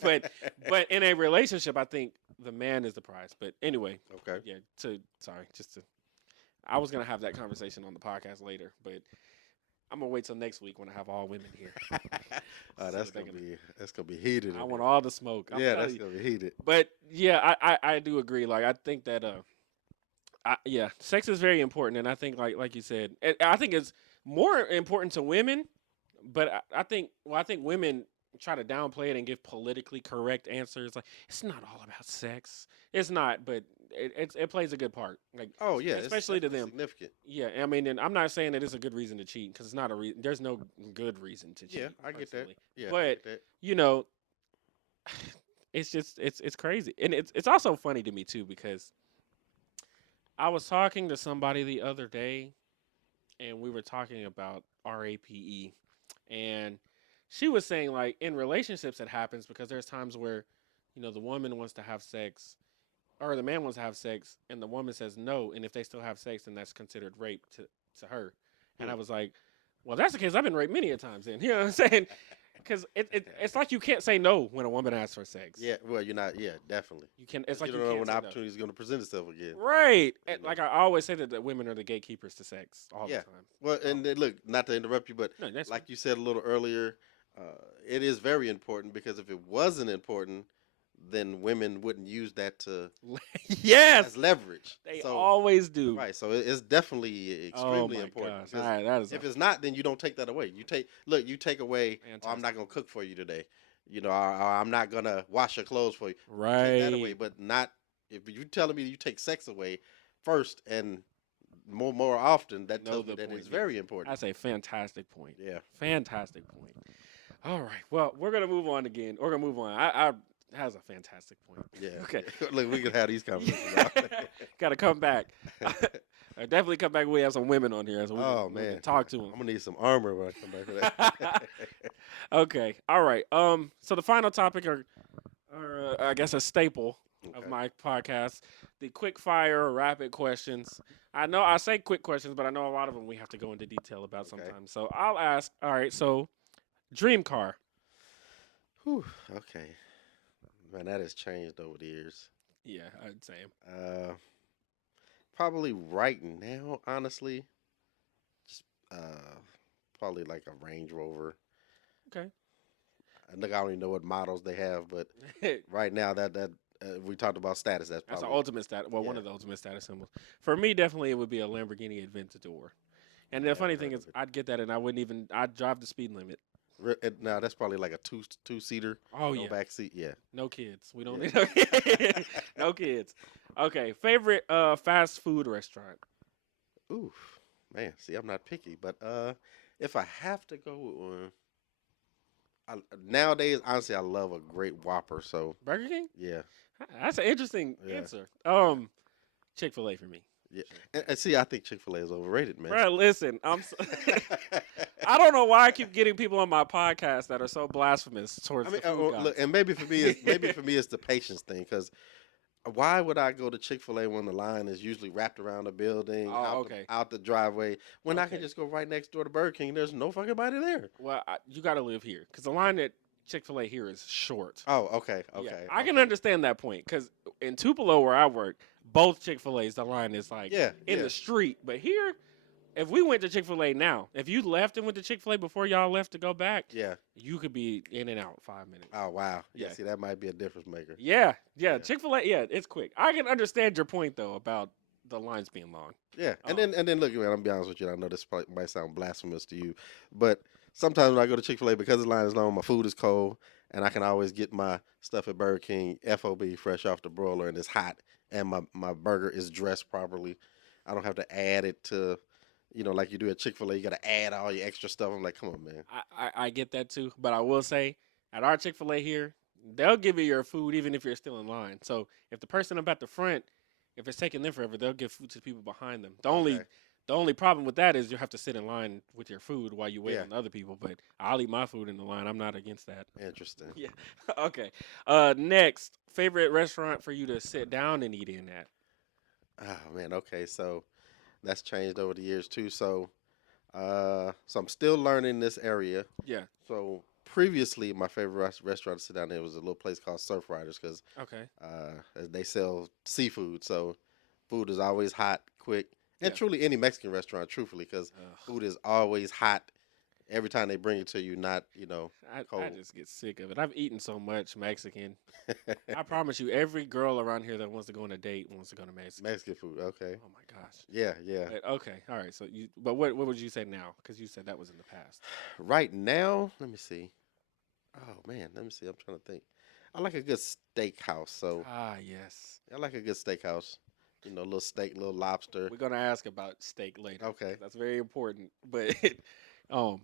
but but in a relationship, I think the man is the prize. But anyway, Okay. yeah. Sorry, just to. I was gonna have that conversation on the podcast later, but I'm gonna wait till next week when I have all women here. See That's what they're gonna be heated. I In want here. all the smoke. I'm Yeah, telling that's you. gonna be heated. But yeah, I do agree. Like I think that yeah, sex is very important, and I think like you said, I think it's more important to women. But I think women try to downplay it and give politically correct answers. Like it's not all about sex. It's not, but it plays a good part. Like Oh yeah, it's especially to definitely them. significant. Yeah, I mean, and I'm not saying that it's a good reason to cheat because it's not a reason. There's no good reason to Yeah, cheat. I get that. Personally, Yeah, I but get that. you know, it's just it's crazy, and it's also funny to me too because I was talking to somebody the other day, and we were talking about RAPE, and she was saying like in relationships it happens because there's times where, the woman wants to have sex or the man wants to have sex and the woman says no, and if they still have sex, then that's considered rape to her. And I Hmm. was like, well, that's the case. I've been raped many a times. Then you know what I'm saying? Because it's like you can't say no when a woman asks for sex. Yeah, well, you're not. Yeah, definitely. You can. It's 'Cause you like don't you know can't when the say no. opportunity is going to present itself again. Right. You know. Like I always say that the women are the gatekeepers to sex all the Yeah. time. Well, Oh, and then, look, not to interrupt you, but no, that's like you said a little earlier, uh, it is very important because if it wasn't important, then women wouldn't use that to yes, as leverage. they So always do. right, so it's definitely Oh extremely my important gosh. All because right, that is a if it's not, then you don't take that away. You take away. Oh, I'm not fantastic gonna point. cook for you today. Or I'm not gonna wash your clothes for you. You take that away, Right. but not if you telling me you take sex away first and more often. You That know tells me the that point. it's Yes. very important. That's a fantastic point. Yeah, Fantastic point. All right. Well, we're gonna move on again. We're gonna move on. I has a fantastic point. yeah. Okay. Look, we can have these conversations. Yeah. Gotta come back. Definitely come back when we have some women on here so Oh we can man, talk to I'm gonna need some armor when I come back for them. that. Okay. All right. So the final topic are I guess a staple of Okay. my podcast, the quick fire rapid questions. I know I say quick questions, but I know a lot of them we have to go into detail about Okay. sometimes. So I'll ask. All right. So dream car. Whew, okay. Man, that has changed over the years. Yeah, I'd say. Uh, Probably right now, honestly, just probably like a Range Rover. Okay. I don't even know what models they have, but That's right now that we talked about status. That's the probably ultimate status. Well, one yeah. of the ultimate status symbols. For me, definitely it would be a Lamborghini Aventador. And the Never funny thing heard is, of it. I'd get that, and I wouldn't even. I'd drive the speed limit. Now that's probably like a two seater, Oh no yeah, back seat. Yeah, no kids. We don't yeah. need no kids. No kids. Okay, favorite fast food restaurant. Oof, man. See, I'm not picky, but if I have to go with one, nowadays honestly, I love a great Whopper. So Burger King. yeah, That's an interesting yeah, answer. Chick-fil-A for me. yeah. Sure. And see, I think Chick-fil-A is overrated, man. Bro, listen, I don't know why I keep getting people on my podcast that are so blasphemous towards I mean, the food look, gods. and maybe for me it's the patience thing because why would I go to Chick-fil-A when the line is usually wrapped around the building, Oh, okay. out the driveway, when I can Okay. just go right next door to Burger King? There's no fucking body there. Well, you got to live here because the line at Chick-fil-A here is short. Oh, okay, Yeah, okay, I can okay. understand that point because in Tupelo where I work, both Chick-fil-A's the line is like Yeah, in yeah, the street. But here, if we went to Chick-fil-A now, if you left and went to Chick-fil-A before y'all left to go back, yeah. you could be in and out 5 minutes. Oh, wow. Yeah, Yeah. see, that might be a difference maker. Yeah, Yeah. Chick-fil-A, yeah, it's quick. I can understand your point though about the lines being long. Yeah, and Oh. then look, man. I'm gonna be honest with you. I know this might sound blasphemous to you, but sometimes when I go to Chick-fil-A because the line is long, my food is cold, and I can always get my stuff at Burger King FOB fresh off the broiler, and it's hot, and my burger is dressed properly. I don't have to add it to, like you do at Chick-fil-A. You got to add all your extra stuff. I'm like, come on, man. I get that too, but I will say at our Chick-fil-A here, they'll give you your food even if you're still in line. So if the person up at the front, if it's taking them forever, they'll give food to the people behind them. Okay, The only problem with that is you have to sit in line with your food while you wait yeah, on the other people. But I'll eat my food in the line. I'm not against that. interesting. Yeah. Okay. Next, favorite restaurant for you to sit down and eat in at? Oh man, okay, so that's changed over the years too. So I'm still learning this area. Yeah. So previously, my favorite restaurant to sit down there was a little place called Surf Riders because Okay. they sell seafood. So food is always hot, quick, and Yeah. truly any Mexican restaurant, truthfully, because Ugh. food is always hot every time they bring it to you, not I cold. just get sick of it. I've eaten so much Mexican. I promise you, every girl around here that wants to go on a date wants to go to Mexican. Mexican food, okay. Oh my gosh. Yeah, yeah. But okay, all right. So but what would you say now? Because you said that was in the past. Right now, let me see. Oh man, let me see. I'm trying to think. I like a good steakhouse. So Ah, yes. I like a good steakhouse. Little steak, little lobster. We're gonna ask about steak later. Okay. That's very important. But um,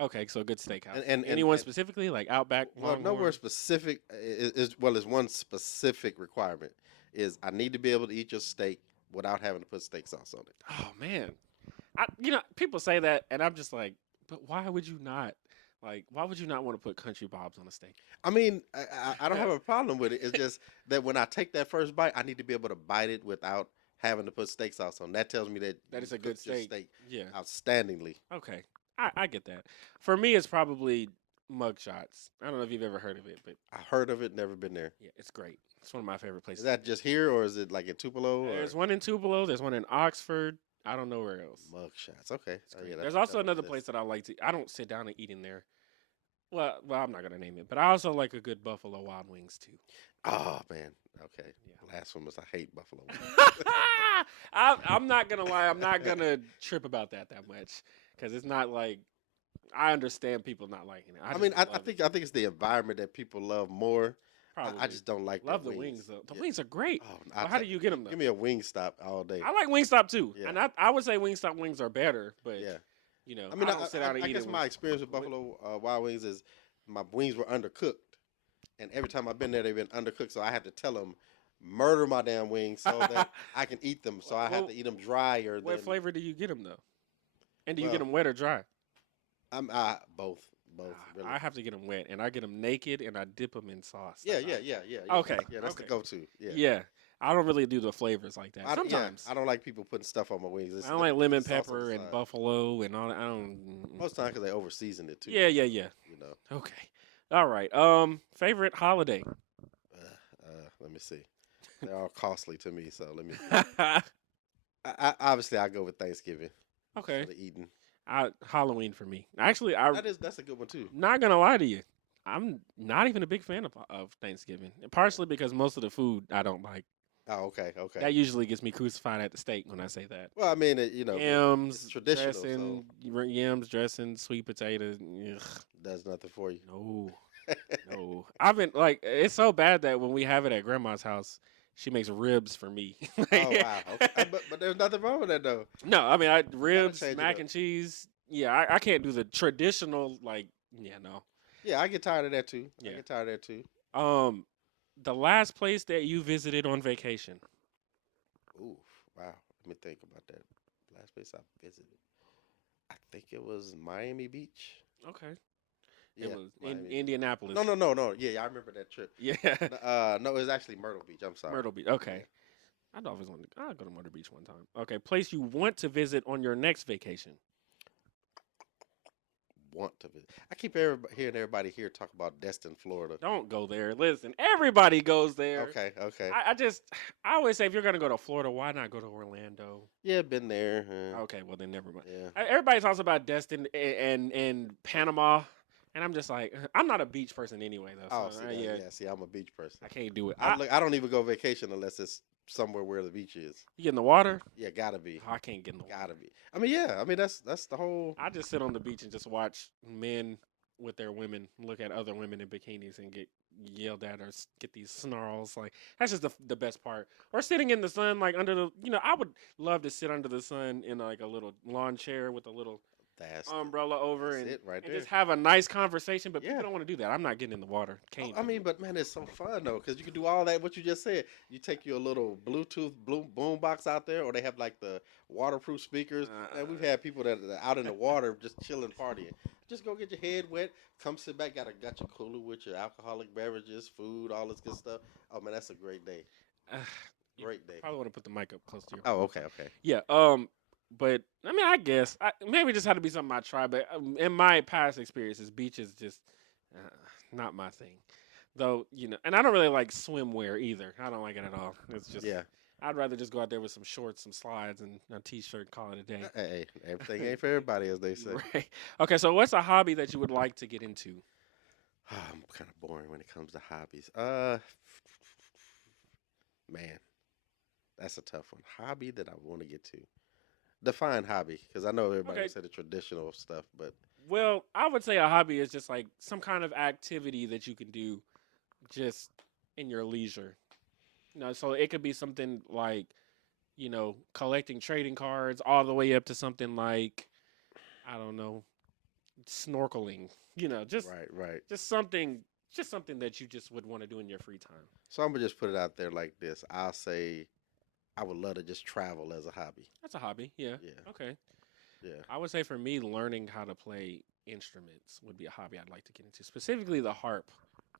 okay. So good steakhouse. And Anyone specifically like Outback, well, nowhere Longhorn? specific is one specific requirement is I need to be able to eat your steak without having to put steak sauce on it. Oh man, people say that, and I'm just like, but why would you not? Like, why would you not want to put country bobs on a steak? I mean, I don't have a problem with it. It's just that when I take that first bite, I need to be able to bite it without having to put steak sauce on. That tells me that That you is a good cooked your steak. Yeah. outstandingly. Okay. I get that. For me, it's probably Mugshots. I don't know if you've ever heard of it, but I heard of it, never been there. yeah, it's great. It's one of my favorite Is places. that just here or is it like in Tupelo or There's one in Tupelo. There's one in Oxford. I don't know where else. mug shots? Okay. It's Oh, great. yeah, There's put also that on the another list. place that I like to. I don't sit down and eat in there. Well, I'm not gonna name it, but I also like a good Buffalo Wild Wings too. Oh man. Okay. Yeah. Blasphemous. I hate buffalo wings. I'm not gonna lie. I'm not gonna trip about that much because it's not like I understand people not liking it. I just mean, I love it. think it's the environment that people love more. Probably I just don't like love the the wings though. The Yeah. wings are great. Oh, Well, how do you get them though? give me a wing stop all day. I like Wingstop too, Yeah. and I would say Wingstop wings are better, but Yeah. I mean, I don't sit down and I eat guess it. my experience with Buffalo Wild Wings is my wings were undercooked, and every time I've been there, they've been undercooked. So I have to tell them, murder my damn wings so that I can eat them. So I have Well, to eat them drier what than. flavor do you get them though? And do you get Well, them wet or dry? I'm both really. I have to get them wet, and I get them naked, and I dip them in sauce. Yeah, That's yeah, how- yeah, yeah, yeah. Okay, Yeah, that's the okay. go-to. Yeah. Yeah, I don't really do the flavors like that. Yeah, Sometimes I don't like people putting stuff on my wings. It's I don't the like lemon sauce on the pepper and side. buffalo and all that. I don't. Most times because they over-season it too. Yeah, yeah, yeah. You know. Okay. All right. Favorite holiday. Let me see. They're all costly to me, so let me. Obviously I go with Thanksgiving Okay. for the eating. Halloween for me. Actually, That's a good one too. not gonna lie to you. I'm not even a big fan of Thanksgiving. Partially because most of the food I don't like. Oh, okay, okay. That usually gets me crucified at the stake when I say that. Well, I mean, Yams, it's traditional, dressing, yams, dressing, sweet potatoes. Ugh, does nothing for you. no, no. I've been like, it's so bad that when we have it at grandma's house, she makes ribs for me. Oh wow. Okay. But there's nothing wrong with that though. No, I mean, ribs, change it mac up. and cheese. Yeah, I can't do the traditional like. Yeah, no. Yeah, I get tired of that too. Yeah. I get tired of that too. The last place that you visited on vacation. Ooh, wow. Let me think about that. Last place I visited. I think it was Miami Beach. Okay. Yeah, It was Miami Beach. Indianapolis. No. Yeah, I remember that trip. Yeah. No, it was actually Myrtle Beach. I'm sorry. Myrtle Beach. Okay. I'd always want to. I'll go to Myrtle Beach one time. Okay. Place you want to visit on your next vacation. Want to visit. I keep hearing everybody here talk about Destin, Florida. Don't go there. Listen, everybody goes there. Okay, okay. I always say if you're gonna go to Florida, why not go to Orlando? Yeah, been there. Okay, well then never mind. Yeah. Everybody talks about Destin and Panama, and I'm just like, I'm not a beach person anyway though. Oh, So, see, yeah, see, I'm a beach person. I can't do it. I don't even go vacation unless it's somewhere where the beach is. You get in the water? Yeah, gotta be. I can't get in the water. Gotta be. I mean, yeah. I mean, that's the whole. I just sit on the beach and just watch men with their women, look at other women in bikinis and get yelled at or get these snarls. Like that's just the best part. Or sitting in the sun, like under the, I would love to sit under the sun in like a little lawn chair with a little That's umbrella over that's it right and there. just have a nice conversation. But people Yeah. don't want to do that. I'm not getting in the water. Oh, Can't I do mean, it. but man, it's so fun though, because you can do all that. What you just said, you take your little Bluetooth boom box out there, or they have like the waterproof speakers. Man, we've had people that are out in the water just chilling, partying. Just go get your head wet, come sit back, got your cooler with your alcoholic beverages, food, all this good stuff. Oh man, that's a great day. Uh, you Great day. probably want to put the mic up close to your Oh, mouth. okay, okay. Yeah. But I mean, I guess maybe it just had to be something I tried. But in my past experiences, beaches just uh, not my thing. Though and I don't really like swimwear either. I don't like it at all. It's just Yeah. I'd rather just go out there with some shorts, some slides, and a t-shirt, call it a day. Hey, everything ain't for everybody, as they say. Right. Okay. So, what's a hobby that you would like to get into? I'm kind of boring when it comes to hobbies. Man, that's a tough one. Hobby that I want to get to. Define hobby, because I know everybody Okay. would say the traditional stuff, but Well, I would say a hobby is just like some kind of activity that you can do just in your leisure. So it could be something like, collecting trading cards all the way up to something like, I don't know, snorkeling. Just right, right. just something just something that you just would want to do in your free time. So I'm gonna just put it out there like this. I'll say I would love to just travel as a hobby. That's a hobby. Yeah. Yeah, Okay. yeah. I would say for me, learning how to play instruments would be a hobby I'd like to get into, specifically the harp.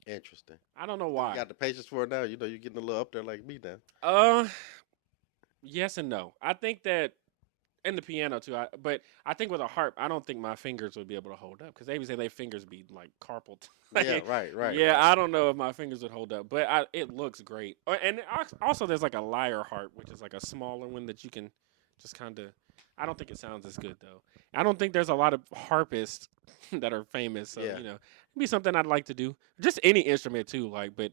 Interesting. I don't know You why. got the patience for it now. You know you're getting a little up there like me now. Uh, yes and no. I think that and the piano too. But I think with a harp, I don't think my fingers would be able to hold up because they would say their fingers be like carpal. Yeah, right, right, Yeah, right. I don't know if my fingers would hold up, but it looks great. And also, there's like a lyre harp, which is like a smaller one that you can just kind of. I don't think it sounds as good though. I don't think there's a lot of harpists that are famous, so Yeah, it'd be something I'd like to do. Just any instrument too, like, but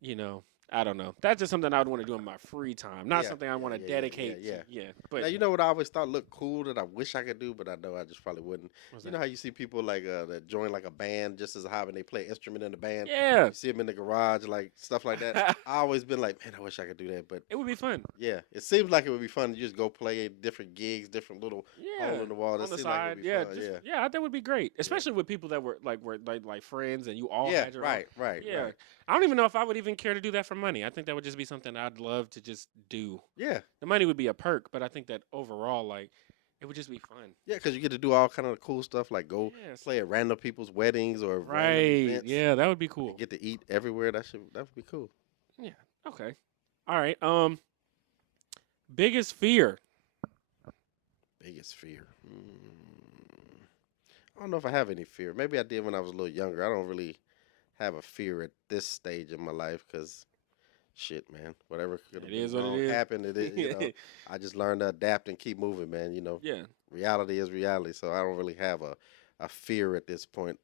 you know, I don't know. That's just something I would want to do in my free time, not yeah, something I yeah, want to yeah, yeah, yeah, dedicate to. yeah. Yeah, Now but you know what I always thought looked cool that I wish I could do, but I know I just probably wouldn't. what's You that? know how you see people like that join like a band just as a hobby, and they play an instrument in the band. Yeah, You see them in the garage, like stuff like that. I always been like, man, I wish I could do that, but it would be fun. yeah, it seems like it would be fun to just go play at different gigs, different little hole Yeah, in the wall. That on the seems like it would side. be Yeah, fun. just Yeah, yeah, that would be great, yeah, especially with people that were like friends and you all yeah. had your own. Right, right, Yeah, right. I don't even know if I would even care to do that for money. I think that would just be something I'd love to just do. Yeah, The money would be a perk, but I think that overall, like, it would just be fun. yeah, because you get to do all kind of cool stuff, like go Yes. play at random people's weddings or random Right. events, Yeah, that would be and cool. get to eat everywhere. That would be cool. Yeah. Okay. All right. Biggest fear. Biggest fear. I don't know if I have any fear. Maybe I did when I was a little younger. I don't really have a fear at this stage in my life because shit, man, whatever could have It been is what it wrong is. happened. It is, I just learned to adapt and keep moving, man. Yeah. Reality is reality. So I don't really have a fear at this point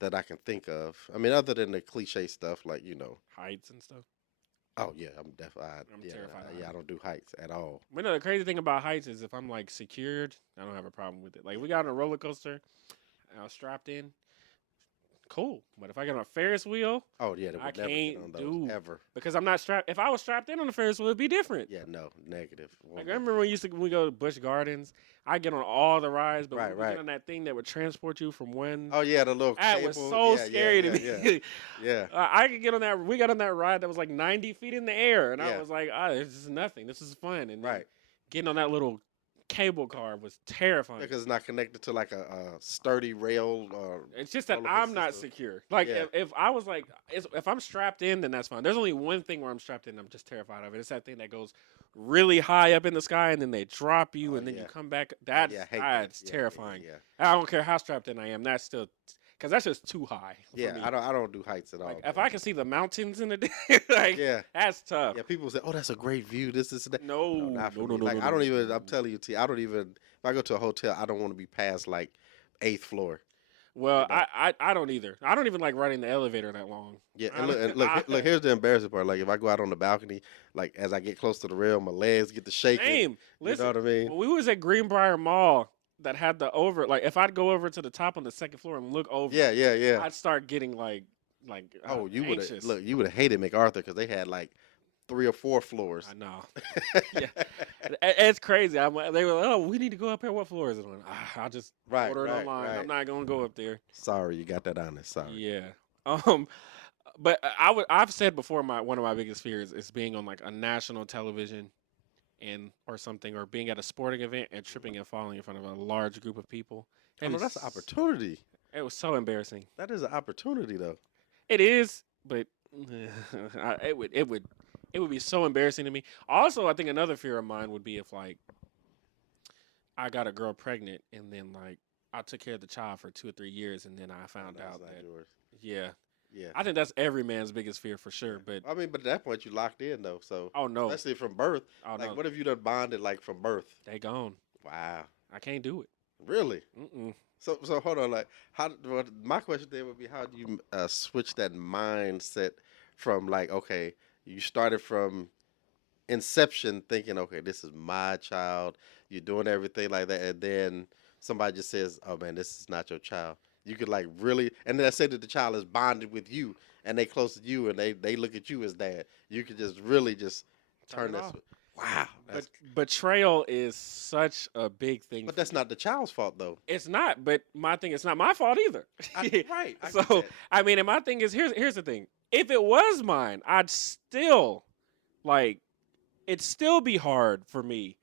that I can think of. I mean, other than the cliche stuff like, Heights and stuff. oh yeah, I'm definitely, I'm yeah, terrified of yeah, I don't do heights at all. But no, the crazy thing about heights is if I'm like secured, I don't have a problem with it. Like we got on a roller coaster, I was strapped in, cool. But if I get on a Ferris wheel, Oh yeah, they I would never get on can't those do ever. because I'm not strapped. If I was strapped in on the Ferris wheel, it'd be different. Yeah, no, negative. Like Won't I let remember you. when we go to Busch Gardens, I get on all the rides, but when Right, we get right. on that thing that would transport you from one, Oh yeah, the little that cable. was so Yeah, scary yeah, to yeah, me. yeah, I could get on that. We got on that ride that was like 90 feet in the air, and I yeah. was like, this is nothing. This is fun. And then Right. getting on that little cable car was terrifying. Because it's not connected to like a sturdy rail. It's just that roller I'm coaster not system. secure. Like Yeah. if I was like, if I'm strapped in, then that's fine. There's only one thing where I'm strapped in. I'm just terrified of it. It's that thing that goes really high up in the sky, and then they drop you, Oh, and then you yeah. come back. That's Yeah, I hate that. that's Yeah, terrifying. Yeah, I don't care how strapped in I am. That's still because that's just too high. yeah. For me. I don't do heights at all. Like if man. I can see the mountains in the day, like Yeah, that's tough. yeah. People say, "Oh, that's a great view." This and that. No, No, not for no, me. no, no, Like no, I no, don't no, even. no, I'm no. telling you, T. I don't even. If I go to a hotel, I don't want to be past like 8th floor. Well, You know? I don't either. I don't even like riding the elevator that long. Yeah, I and look, don't- and look. Here's the embarrassing part. Like if I go out on the balcony, like as I get close to the rail, my legs get to shaking. Same. You know Listen, what I mean? when we was at Greenbrier Mall that had the over. Like if I'd go over to the top on the second floor and look over, Yeah, yeah, yeah. I'd start getting like Oh, you would have anxious. look. You would have hated MacArthur because they had like 3 or 4 floors. I know. Yeah, it's crazy. They were like, oh, we need to go up here. What floor is it on? I'll just Right, order it right, online. I'm right. not gonna go up there. Sorry, you got that honest. Sorry. Yeah. Um, but I've said before one of my biggest fears is being on like a national television and or something, or being at a sporting event and tripping and falling in front of a large group of people. Oh no, that's an opportunity. It was so embarrassing. That is an opportunity, though. It is, but it would be so embarrassing to me. Also, I think another fear of mine would be if like I got a girl pregnant and then like I took care of the child for 2 or 3 years and then I Oh, found that's out not that yours. yeah, Yeah. I think that's every man's biggest fear for sure. But I mean, but at that point, you locked in though. So oh no, especially from birth. oh Like, no, what if you done bonded like from birth? they gone. Wow. I can't do it. Really? Mm-mm. So hold on. Like, well, my question then would be, how do you switch that mindset from like, okay, you started from inception thinking, okay, this is my child. You're doing everything like that, and then somebody just says, oh man, this is not your child. You could like really, and then I say that the child is bonded with you, and they close to you, and they look at you as dad. You could just really just Turn turn it that. off. Wow, But betrayal is such a big thing. but For that's me. not the child's fault though. It's not. But my thing, it's not my fault either. Right, I get So that. I mean, and my thing is here's the thing. If it was mine, I'd still like it'd still be hard for me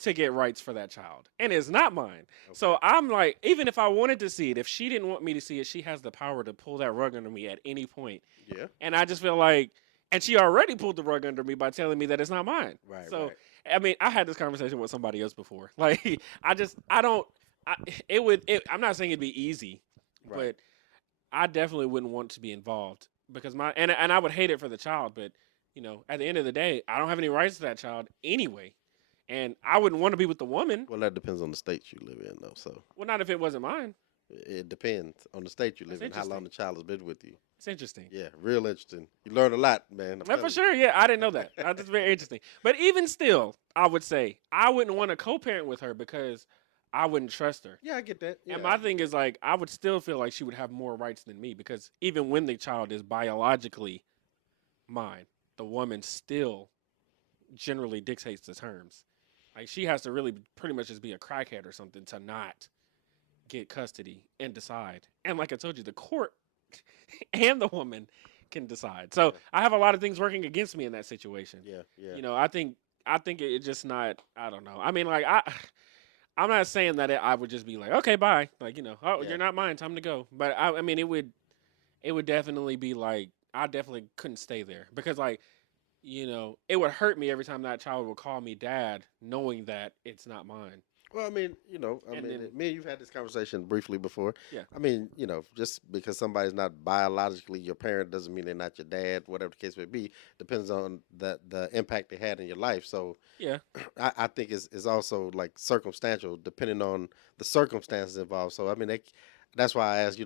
to get rights for that child. And it's not mine. So Okay. I'm like, even if I wanted to see it, if she didn't want me to see it, she has the power to pull that rug under me at any point. Yeah. And I just feel like, and she already pulled the rug under me by telling me that it's not mine. Right. So, Right. I mean, I had this conversation with somebody else before. Like, I don't, I'm not saying it'd be easy, Right. but I definitely wouldn't want to be involved because and I would hate it for the child, but at the end of the day, I don't have any rights to that child anyway. And I wouldn't want to be with the woman. Well, that depends on the state you live in, though. So Well, not if it wasn't mine. it depends on the state you That's live in, how long interesting. the child has been with you. It's interesting. Yeah, real interesting. You learn a lot, man. I'm Yeah, telling for you. sure. Yeah, I didn't know that. That's very interesting. But even still, I would say I wouldn't want to co-parent with her because I wouldn't trust her. Yeah, I get that. Yeah, And my thing is like I would still feel like she would have more rights than me because even when the child is biologically mine, the woman still generally dictates the terms. Like she has to really pretty much just be a crackhead or something to not get custody and decide. And like I told you, the court and the woman can decide. So Yeah. I have a lot of things working against me in that situation. yeah, yeah. I think it's just not. I don't know. I mean, like I'm not saying that I would just be like, okay, bye. Like oh, Yeah. you're not mine. Time to go. But I mean, it would definitely be like I definitely couldn't stay there because like it would hurt me every time that child would call me dad, knowing that it's not mine. Well, I mean, And then me and you've had this conversation briefly before. yeah, I mean, just because somebody's not biologically your parent doesn't mean they're not your dad, whatever the case may be. Depends on the impact they had in your life. So yeah, I think it's also like circumstantial, depending on the circumstances involved. So I mean, that's why I asked,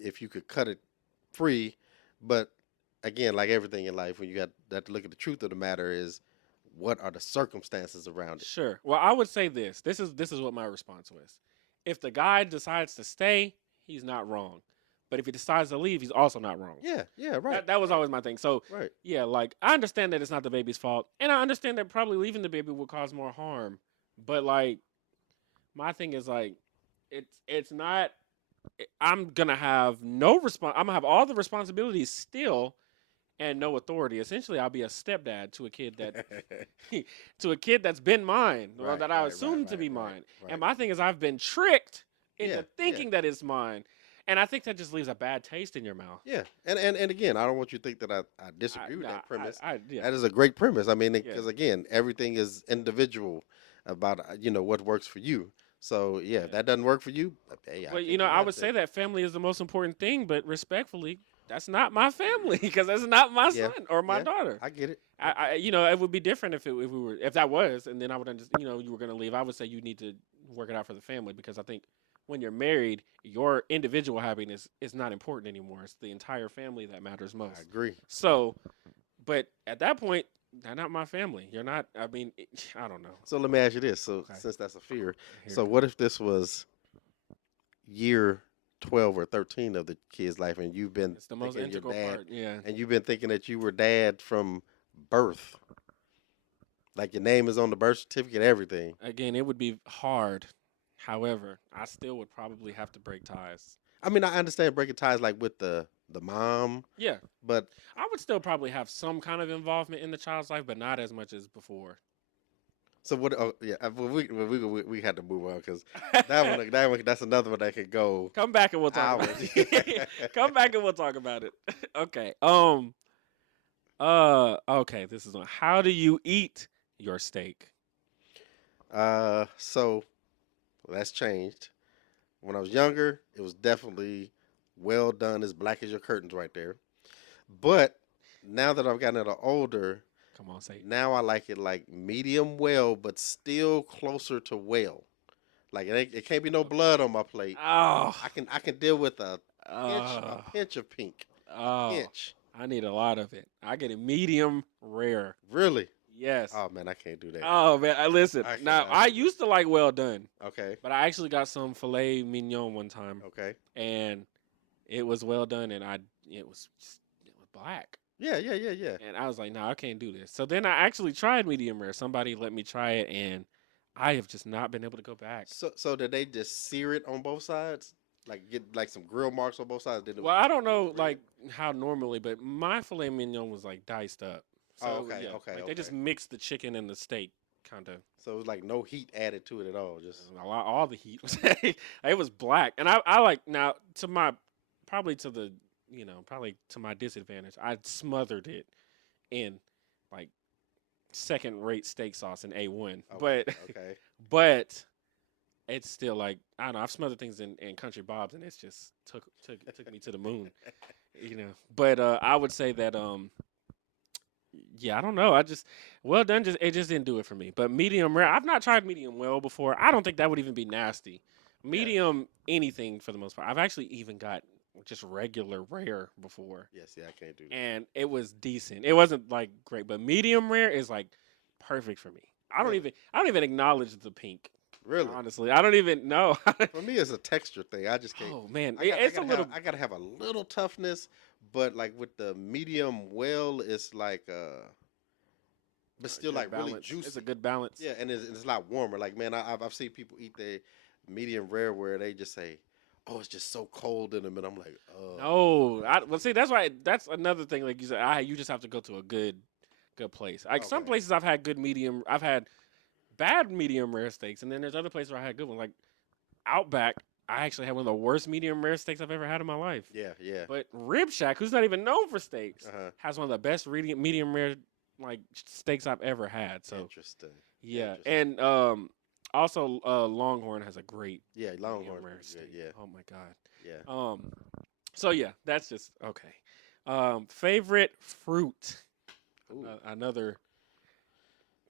if you could cut it free, but again, like everything in life, when you got that to look at the truth of the matter is, what are the circumstances around it? sure. Well, I would say this. This is what my response was. If the guy decides to stay, he's not wrong. But if he decides to leave, he's also not wrong. Yeah, yeah, right, That was always my thing. So right. yeah, like I understand that it's not the baby's fault, and I understand that probably leaving the baby would cause more harm. But like, my thing is like, it's not. I'm gonna have no response. I'm gonna have all the responsibilities still, and no authority. Essentially, I'll be a stepdad to a kid that to a kid that's been mine, or Right, that I right, assume right, to be right, mine. right. And my thing is, I've been tricked into Yeah, thinking that it's mine, and I think that just leaves a bad taste in your mouth. yeah, and again, I don't want you to think that I disagree with Nah, that premise. yeah, That is a great premise. I mean, yeah, because again, everything is individual about what works for you. So yeah, if yeah. that doesn't work for you, hey, I Well, can't do I nothing. would say that family is the most important thing, but respectfully, that's not my family because that's not my Yeah, son or my yeah, daughter. I get it. I get It would be different if that was, and then I would understand, you were going to leave. I would say you need to work it out for the family because I think when you're married, your individual happiness is not important anymore. It's the entire family that matters I most. agree. So, but at that point, they're not my family. You're not. I mean, I don't know. So let me ask you this. So Okay, since that's a fear, here so it what goes. if this was year 12 or 13 of the kid's life, and you've been It's the most thinking your integral dad, part. Yeah. and you've been thinking that you were dad from birth, like your name is on the birth certificate, everything. Again, it would be hard. However, I still would probably have to break ties. I mean, I understand breaking ties like with the mom, Yeah, but I would still probably have some kind of involvement in the child's life, but not as much as before. so what? Oh, yeah, we had to move on because that one that's another one that could go Come back and we'll talk about hours. it. Come back and we'll talk about it. Okay. Okay, this is on how do you eat your steak? So that's changed. When I was younger, it was definitely well done, as black as your curtains right there. But now that I've gotten a little older, Come on, say. now I like it like medium well, but still closer to well. Like it can't be no blood on my plate. Oh, I can deal with a uh, pinch of pink, oh, pinch. I need a lot of it. I get it medium rare. Really? Yes. Oh man, I can't do that. Oh man, I listen. I Now cannot I do used to like well done, that. Okay, but I actually got some filet mignon one time, okay. and it was well done, and it was black, Yeah. and I was like, no, I can't do this. So then I actually tried medium rare. Somebody let me try it, and I have just not been able to go back. So did they just sear it on both sides? Like get like some grill marks on both sides? Did it Well, I don't was know it red? like how normally, but my filet mignon was like diced up. Oh, So okay, yeah, okay, like they just okay. mixed the chicken and the steak, kind of. So it was like no heat added to it at all. Just All the heat was it was black, and I like now to my probably to the probably to my disadvantage. I smothered it in like second rate steak sauce in A1, okay, but okay. but it's still like I don't know. I've smothered things in Country Bob's, and it's just took me to the moon, you know. But I would say that yeah, I don't know. I just well done. Just it just didn't do it for me. But medium rare, I've not tried medium well before. I don't think that would even be nasty. Yeah. Medium anything for the most part. I've actually even got just regular rare before, Yeah. See, I can't do that. and it was decent. It wasn't like great, but medium rare is like perfect for me. Really, I don't even acknowledge the pink. really. Honestly, I don't even know. For me, it's a texture thing. I just can't. Oh man, I got. I it's a gotta have. little. I gotta have a little toughness, but like with the medium well, it's like but still Good like really balance. It's a juicy. good balance. Yeah, and it's a lot warmer. Like man, I've seen people eat the medium rare where they just say, "Oh, it's just so cold in them," and I'm like, No, well, see, that's why that's another thing. Like you said, you just have to go to a good place. Like some okay, places I've had good medium, I've had bad medium rare steaks, and then there's other places where I had good ones. Like Outback, I actually had one of the worst medium rare steaks I've ever had in my life. yeah. But Rib Shack, who's not even known for steaks, Uh huh. has one of the best medium rare like steaks I've ever had. So Interesting. yeah, Interesting. and also Longhorn has a great Yeah, medium Longhorn's rare pretty good. steak. Yeah, Oh my god. yeah. So yeah, that's just okay. Favorite fruit. Ooh. Another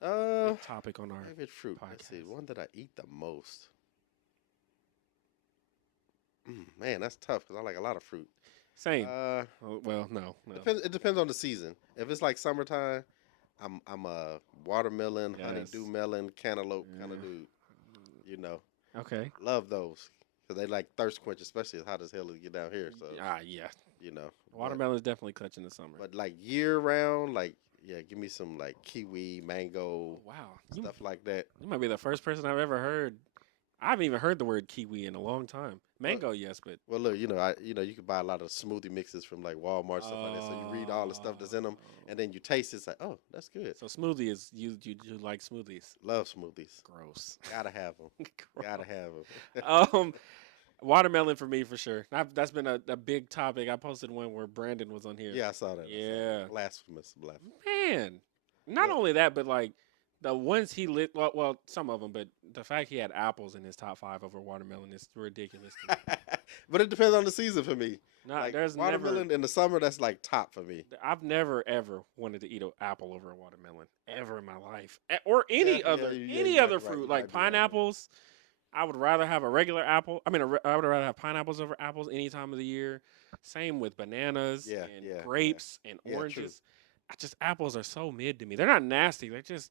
Uh, good topic on our favorite fruit. Let's see. podcast. One that I eat the most. Man, that's tough because I like a lot of fruit. Same. Uh, Oh, well, no, no. depends. It depends on the season. If it's like summertime, I'm a watermelon, Yes. honeydew melon, cantaloupe kind Yeah. of dude. You know, Okay. love those because they like thirst quench, especially as hot as hell as get down here. So Yeah. you know, but Watermelon is definitely clutch in the summer. but like year round, like yeah, give me some like kiwi, mango, Oh, wow. stuff like that. You might be the first person I've ever heard. I haven't even heard the word kiwi in a long time. Well, Mango, yes, but well, look, you can buy a lot of smoothie mixes from like Walmart stuff like that. So you read all the stuff that's in them, and then you taste it. It's like, oh, that's good. so smoothie is you like smoothies? Love smoothies. Gross. Gotta have them. Gotta Gross. have them. Watermelon for me for sure. That's been a big topic. I posted one where Brandon was on here. Yeah, I saw that. I saw Yeah. that. Blasphemous. Blasphemous. Man, not Look, only that, but like the ones he lit. Well, some of them, but the fact he had apples in his top five over watermelon is ridiculous to me. but it depends on the season for me. Not Like there's watermelon never. in the summer, that's like top for me. I've never ever wanted to eat an apple over a watermelon ever in my life, or Yeah, any yeah, other yeah. any You might other be right. fruit You like might be right there. pineapples. I would rather have a regular apple. I mean, I would rather have pineapples over apples any time of the year. Same with bananas Yeah, and yeah, grapes and yeah. True. oranges. just apples are so mid to me. They're not nasty. They're just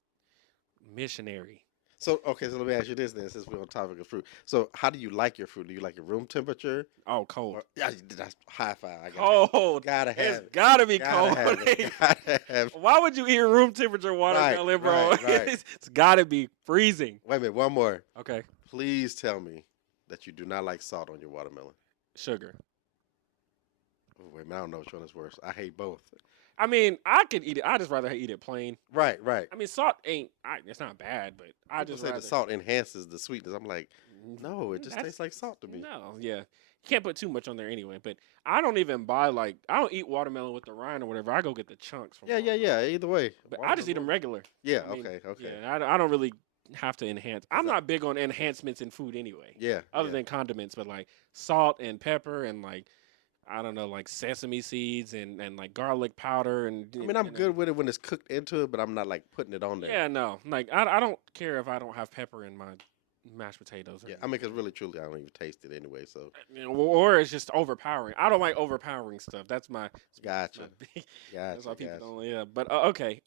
missionary. So okay, so let me ask you this then, since we're on topic of fruit. So how do you like your fruit? Do you like it room temperature? Oh, cold. Or yeah, that's high five. I Cold. gotta It's have it. gotta be Gotta cold. have it. Gotta have it. Why would you eat room temperature Right, watermelon, bro? right, right. It's gotta be freezing. Wait a minute, one more. Okay. Please tell me that you do not like salt on your watermelon. Sugar. Oh, wait a minute, I don't know which one is worse. I hate both. I mean, I could eat it. I just rather eat it plain. Right, right. I mean, salt ain't. It's not bad, but I People just say rather. the salt enhances the sweetness. I'm like, no, it just That's- tastes like salt to me. No, yeah. You can't put too much on there anyway. But I don't even buy I don't eat watermelon with the rind or whatever. I go get the chunks from. Yeah, yeah, Walmart. yeah. Either way. But I just eat them regular. Yeah, I mean, okay, okay. Yeah, I don't really have to enhance. I'm I- not big on enhancements in food anyway. Yeah. Other yeah. than condiments, but like salt and pepper and like I don't know, like sesame seeds and like garlic powder and. I mean, I'm good with it when it's cooked into it, but I'm not like putting it on there. Yeah, no, like I don't care if I don't have pepper in my mashed potatoes. Or Yeah, I mean, because really, truly, I don't even taste it anyway. So, or it's just overpowering. I don't like overpowering stuff. That's my. gotcha. That's Gotcha. why people Gotcha. don't. Yeah, but okay.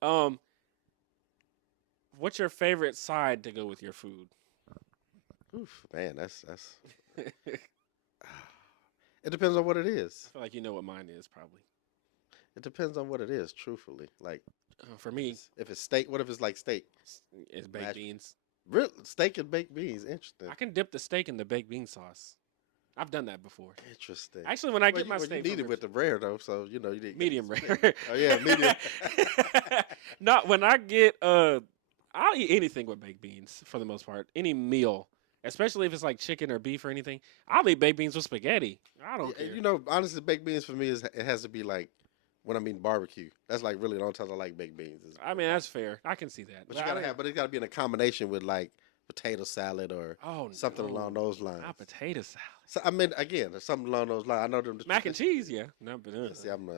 What's your favorite side to go with your food? Oof, man, that's. It depends on what it is. I feel like you know what mine is probably. It depends on what it is. Truthfully, like For me, if it's steak, what if it's like steak? it's baked Mashed- beans. Real steak and baked beans. Interesting. I can dip the steak in the baked bean sauce. I've done that before. Interesting. Actually, when I Well, get my you steak, need from it with the rare though, so you know you didn't. medium rare. Oh yeah, medium. Not when I get I'll eat anything with baked beans for the most part. Any meal, especially if it's like chicken or beef or anything. I'll eat baked beans with spaghetti. I don't care. You know, honestly, baked beans for me is it has to be like when I mean barbecue. That's like really the only time I like baked beans. I mean, that's fair. I can see that. But you gotta have, but it's gotta be in a combination with like potato salad or something no, along those lines. not potato salad. So I mean, again, something along those lines. I know them. Mac and cheese, yeah. No, but Yeah, see, I'm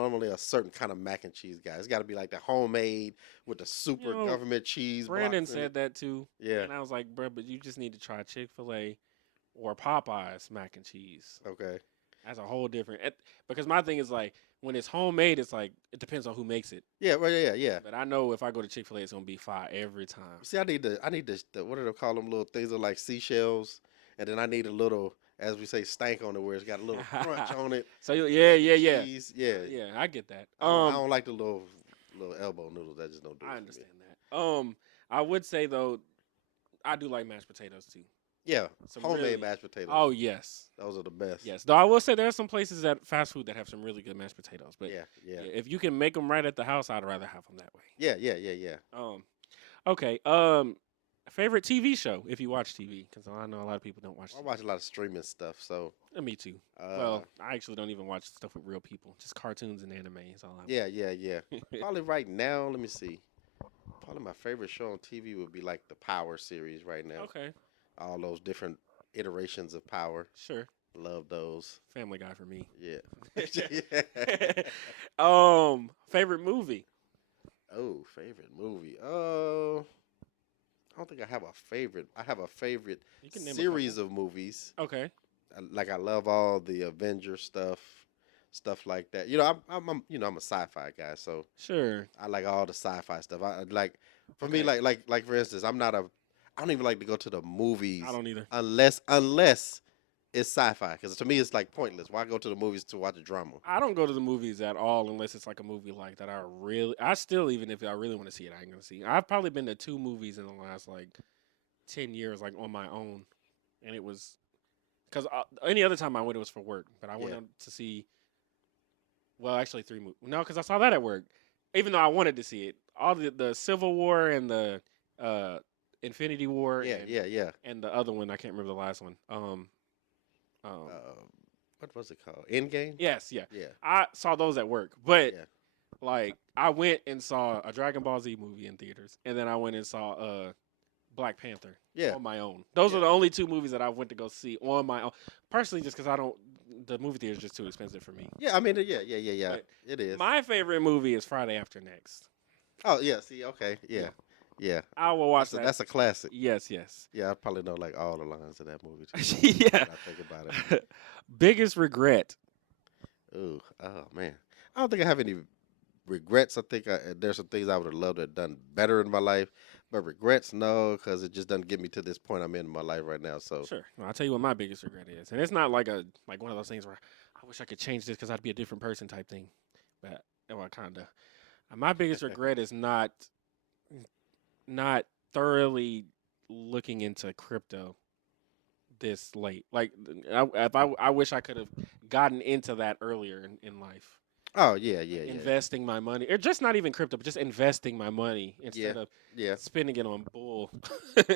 only a certain kind of mac and cheese guy. It's got to be like the homemade with the super know, government cheese. Brandon blocks in said it. that too. Yeah. And I was like, bro, but you just need to try Chick-fil-A or Popeyes mac and cheese. Okay. That's a whole different. Because my thing is like when it's homemade, it's like it depends on who makes it. Yeah. Well. Yeah. But I know if I go to Chick-fil-A, it's gonna be fire every time. See, I need the what do they call them little things? That are like seashells, and then I need a little, as we say, stank on it, where it's got a little crunch on it. So yeah. Cheese, yeah. Yeah, I get that. I don't like the little elbow noodles. That just don't do it. I for me. understand that. I would say though, I do like mashed potatoes too. Yeah. Some Homemade really- mashed potatoes. Oh yes, Those are the best. yes. Though I will say there are some places at fast food that have some really good mashed potatoes. But Yeah. yeah, if you can make them right at the house, I'd rather have them that way. Yeah. Okay. Favorite TV show if you watch TV, because I know a lot of people don't watch. I TV. watch a lot of streaming stuff, so Me too. uh, Well, I actually don't even watch stuff with real people. Just cartoons and anime is all I. yeah. Probably right now, let me see. Probably my favorite show on TV would be like the Power series right now. Okay. All those different iterations of Power. Sure. Love those. Family Guy for me. Yeah. Favorite movie. Oh, favorite movie. I don't think I have a favorite. I have a favorite You can name a series of movies. Okay. Like I love all the Avenger stuff like that. You know, I'm I'm a sci-fi guy, so Sure. I like all the sci-fi stuff. I like for me Okay. like for instance, I don't even like to go to the movies I don't either. unless it's sci-fi because to me it's like pointless. Why go to the movies to watch a drama? I don't go to the movies at all unless it's like a movie like that. Even if I really want to see it, I ain't gonna see it. I've probably been to 2 movies in the last like 10 years, like on my own, and it was because any other time I went, it was for work. But I went Yeah. out to see. Well, actually 3 movies. No, because I saw that at work, even though I wanted to see it. All the Civil War and the Infinity War. Yeah. And the other one, I can't remember the last one. What was it called? Endgame? Yes, yeah. Yeah. I saw those at work, but Yeah. like I went and saw a Dragon Ball Z movie in theaters, and then I went and saw Black Panther Yeah. on my own. Those Yeah. are the only 2 movies that I went to go see on my own. Personally, just because the movie theater is just too expensive for me. Yeah, I mean, yeah. But It is. My favorite movie is Friday After Next. Oh, yeah. See, okay. Yeah. I will watch that. That's a classic. Yes. Yeah, I probably know like all the lines of that movie too. Yeah. When I think about it. Biggest regret. Ooh, oh man. I don't think I have any Regrets, I think there's some things I would have loved to have done better in my life, but regrets, no, because it just doesn't get me to this point I'm in my life right now. So, Sure. Well, I'll tell you what my biggest regret is, and it's not like one of those things where I wish I could change this because I'd be a different person type thing. But well, kinda. My biggest regret is not thoroughly looking into crypto this late. Like I wish I could have gotten into that earlier in life. oh yeah, Like yeah, yeah, investing my money, or just not even crypto, but just investing my money yeah, instead of yeah. spending it on bull.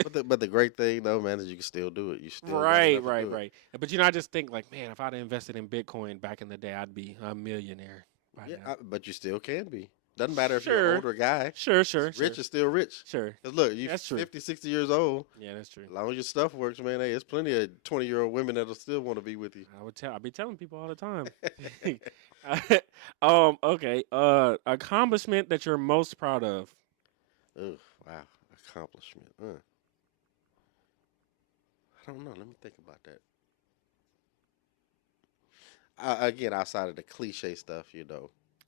But the great thing though, man, is you can still do it. You still got Right, enough to right, do it. right. But I just think like, man, if I'd invested in Bitcoin back in the day, I'd be a millionaire by Yeah, now. but you still can be. Doesn't matter if you're an Sure, older guy. sure, sure, Rich sure, is still rich. sure. Cause look, you That's true. 50, 60 years old. Yeah, that's true. As long as your stuff works, man, hey, there's plenty of 20-year-old women that'll still want to be with you. I'll be telling people all the time. Okay. Accomplishment that you're most proud of. Oh, wow. Accomplishment. I don't know. Let me think about that. Again, outside of the cliche stuff,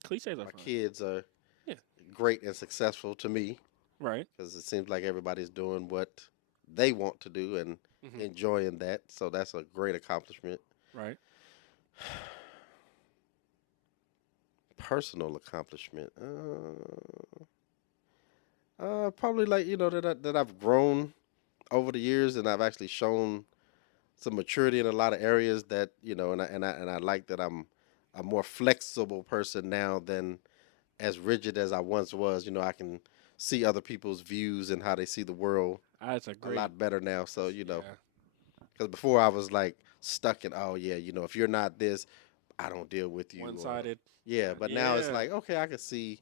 Cliches are my fun. kids are Yeah. great and successful to me Right. because it seems like everybody's doing what they want to do and Hmm. enjoying that. So that's a great accomplishment. Right. Personal accomplishment. Probably like that I've grown over the years and I've actually shown some maturity in a lot of areas that and I like that I'm a more flexible person now than as rigid as I once was. I can see other people's views and how they see the world That's a a great. lot better now. So Yeah. because before I was like stuck in, oh yeah, if you're not this, I don't deal with you. One Or sided. yeah, but now it's Yeah. like okay, I can see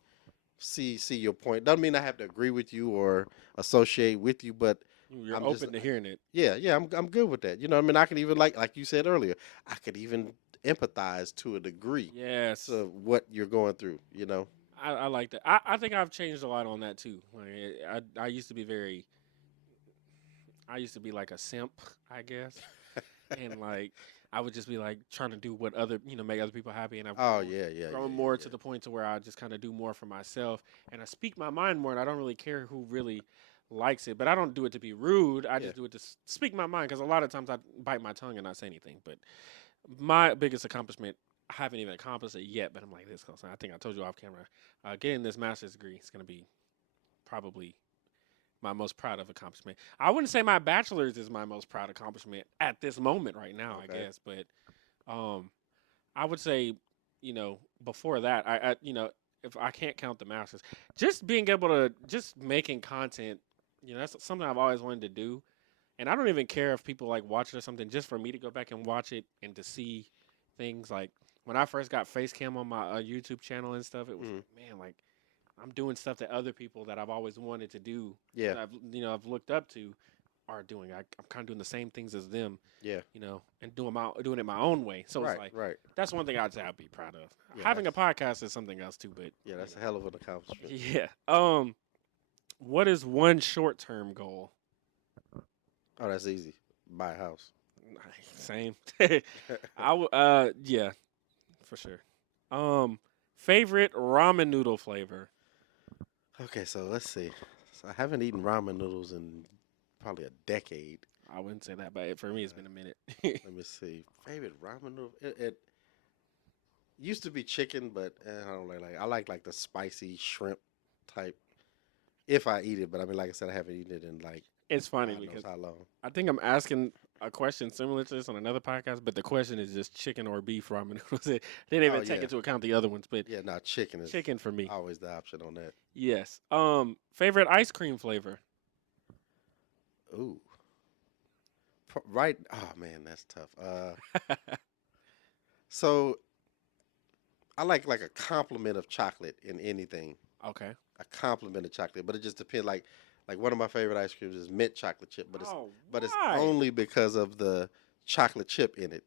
your point. Doesn't mean I have to agree with you or associate with you, but You're I'm just open to hearing it. yeah, I'm good with that. I mean, I can even like you said earlier, I could even empathize to a degree Yes. to what you're going through. I like that. I think I've changed a lot on that too. Like, I used to be very. I used to be like a simp, I guess, and like I would just be like trying to do what other make other people happy, and I've Oh yeah, yeah, grown yeah, more yeah, to the point to where I just kind of do more for myself, and I speak my mind more, and I don't really care who really likes it, but I don't do it to be rude. I yeah, just do it to speak my mind because a lot of times I bite my tongue and not say anything. But my biggest accomplishment, I haven't even accomplished it yet, but I'm like this close. I think I told you off camera. Getting this master's degree is going to be probably my most proud of accomplishment. I wouldn't say my bachelor's is my most proud accomplishment at this moment right now, yeah. I Okay. guess, but um I would say, before that, if I can't count the masters, just being able to just making content, that's something I've always wanted to do. And I don't even care if people like watch it or something, just for me to go back and watch it and to see things like when I first got face cam on my YouTube channel and stuff, it was Hmm. like, man, like I'm doing stuff that other people that I've always wanted to do, Yeah, that I've looked up to, are doing. I'm kind of doing the same things as them, yeah. and doing it my own way. So it's Right, like right. that's one thing I'd say I'd be proud of. Yeah, Having a podcast is something else too, but that's a hell of an accomplishment. yeah. What is one short term goal? Oh, that's easy. Buy a house. Same. Yeah, for sure. Um, Favorite ramen noodle flavor? Okay, so let's see. So I haven't eaten ramen noodles in probably a decade. I wouldn't say that, but for me, it's Uh, been a minute. Let me see. Favorite ramen noodle? It used to be chicken, but I don't like I like the spicy shrimp type. If I eat it, but I mean, like I said, I haven't eaten it in like It's funny God knows because how long. I think I'm asking a question similar to this on another podcast, but the question is just chicken or beef ramen noodles. They didn't Oh even take yeah, into account the other ones, but yeah. No, chicken is chicken for me. always the option on that. Yes. Favorite ice cream flavor? Ooh, right. Oh man, that's tough. So I like a compliment of chocolate in anything. Okay. A compliment of chocolate, but it just depends. Like one of my favorite ice creams is mint chocolate chip, Oh, but it's why? only because of the chocolate chip in it.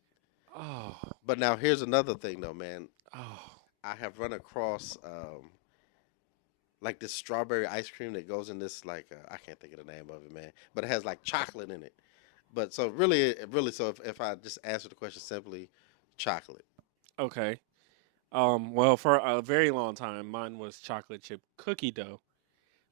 Oh, But now here's another thing though, man. oh. I have run across like this strawberry ice cream that goes in this like I can't think of the name of it, man. But it has like chocolate in it. But so really, so if I just answer the question simply, chocolate. Okay. Well, for a very long time, mine was chocolate chip cookie dough,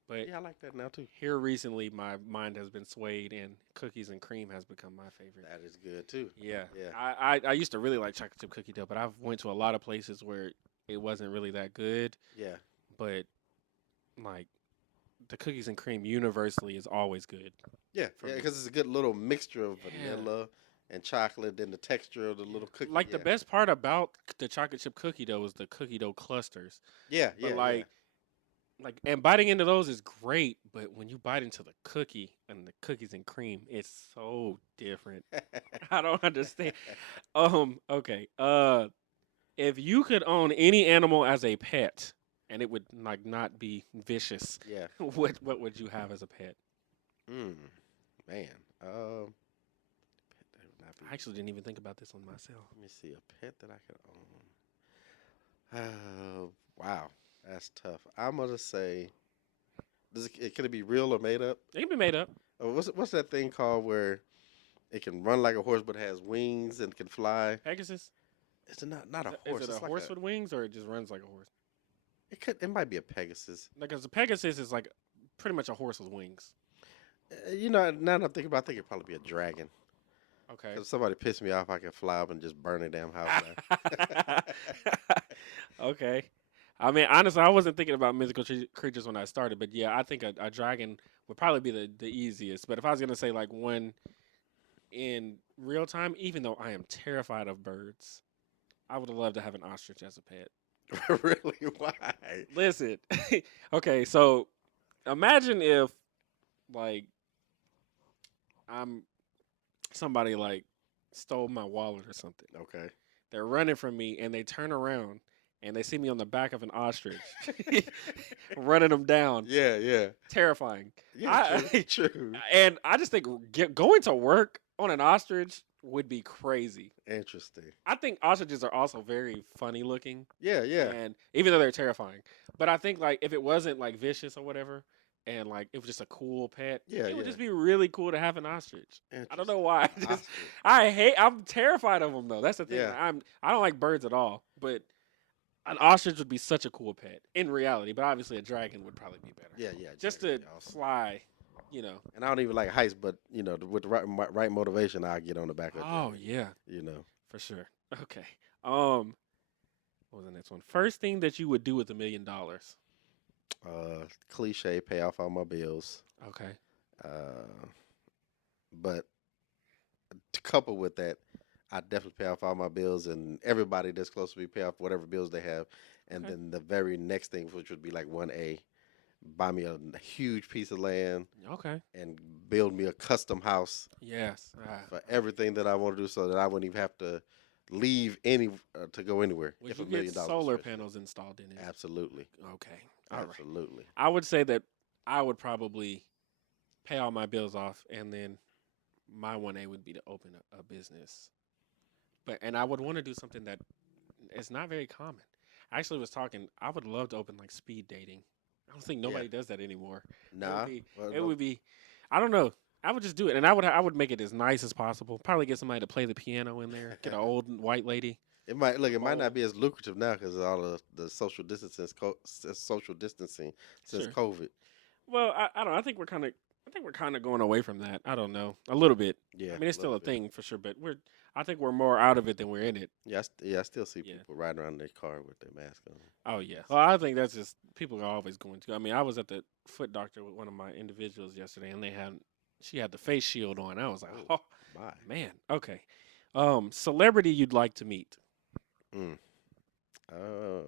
but Yeah, I like that now too. here recently, my mind has been swayed, and cookies and cream has become my favorite. That is good too. Yeah, Yeah, I used to really like chocolate chip cookie dough, but I've went to a lot of places where it wasn't really that good. yeah, But like the cookies and cream universally is always good yeah, for yeah. me. Because it's a good little mixture of Yeah. vanilla and chocolate, and the texture of the Yeah. little cookie. Like the Yeah, best part about the chocolate chip cookie dough is the cookie dough clusters. yeah, But yeah, yeah. and biting into those is great, but when you bite into the cookie and the cookies and cream, it's so different. I don't understand. Okay. If you could own any animal as a pet and it would like not be vicious, Yeah. what would you have as a pet? Mm, man. That would not be. I actually didn't even think about this one myself. Let me see a pet that I could own. Wow, that's tough. I'm gonna say, can it be real or made up? It can be made up. What's that thing called where it can run like a horse but has wings and can fly? Pegasus? It's not a Is horse. it a It's like horse with wings or it just runs like a horse? it might be a Pegasus. Like, 'cause a Pegasus is like pretty much a horse with wings. Now that I'm thinking about, I think it'd probably be a dragon. Okay. If somebody pissed me off, I could fly up and just burn their damn house down. Okay. I mean, honestly, I wasn't thinking about mythical creatures when I started, but yeah, I think a dragon would probably be the easiest. But if I was gonna say like one in real time, even though I am terrified of birds, I would love to have an ostrich as a pet. Really? Why? Listen, okay, so imagine if like I'm somebody like stole my wallet or something. Okay. They're running from me and they turn around and they see me on the back of an ostrich running them down. Yeah, yeah. Terrifying. Yeah, I, true. and I just think going to work on an ostrich would be crazy. Interesting. I think ostriches are also very funny looking, Yeah, yeah. and even though they're terrifying, but I think like if it wasn't like vicious or whatever, and like it was just a cool pet, Yeah, it would yeah. just be really cool to have an ostrich. I don't know Interesting. why. Ostrich. I'm terrified of them though. That's the thing. Yeah. I don't like birds at all, but an ostrich would be such a cool pet in reality. But obviously, a dragon would probably be better. Yeah, yeah. Just dragon to would be awesome. fly, you know. And I don't even like heights, but with the right motivation, I'll get on the back of it. Oh yeah, You know. for sure. Okay. What was the next one? First thing that you would do with $1 million. Cliche, pay off all my bills. Okay. Uh, but to couple with that, I definitely pay off all my bills, and everybody that's close to me pay off whatever bills they have. And Okay. then the very next thing, which would be like 1A, buy me a huge piece of land Okay. and build me a custom house Yes. for everything that I want to do, so that I wouldn't even have to leave any to go anywhere. Would If you $1 get million was solar stretched. panels installed in it? Absolutely, Okay. All right. absolutely. I would say that I would probably pay all my bills off, and then my 1A would be to open a business. And I would want to do something that is not very common. I actually was talking. I would love to open like speed dating. I don't think Yeah. nobody does that anymore. Nah, well, It no, would be. I don't know. I would just do it, and I would make it as nice as possible. Probably get somebody to play the piano in there. Get an old white lady. it might look. It might not Bowl. be as lucrative now because of all the social distancing since Sure. COVID. Well, I don't know. I think we're kind of going away from that. I don't know. A little bit. Yeah, I mean, it's a still little a bit. thing for sure, but I think we're more out of it than we're in it. Yeah, I still see Yeah. people riding around in their car with their mask on. Oh yeah. Well, I think that's just people are always going to. I mean, I was at the foot doctor with one of my individuals yesterday, and she had the face shield on. I was like, Oh. oh My. man. Okay. Celebrity you'd like to meet. Mm. Uh,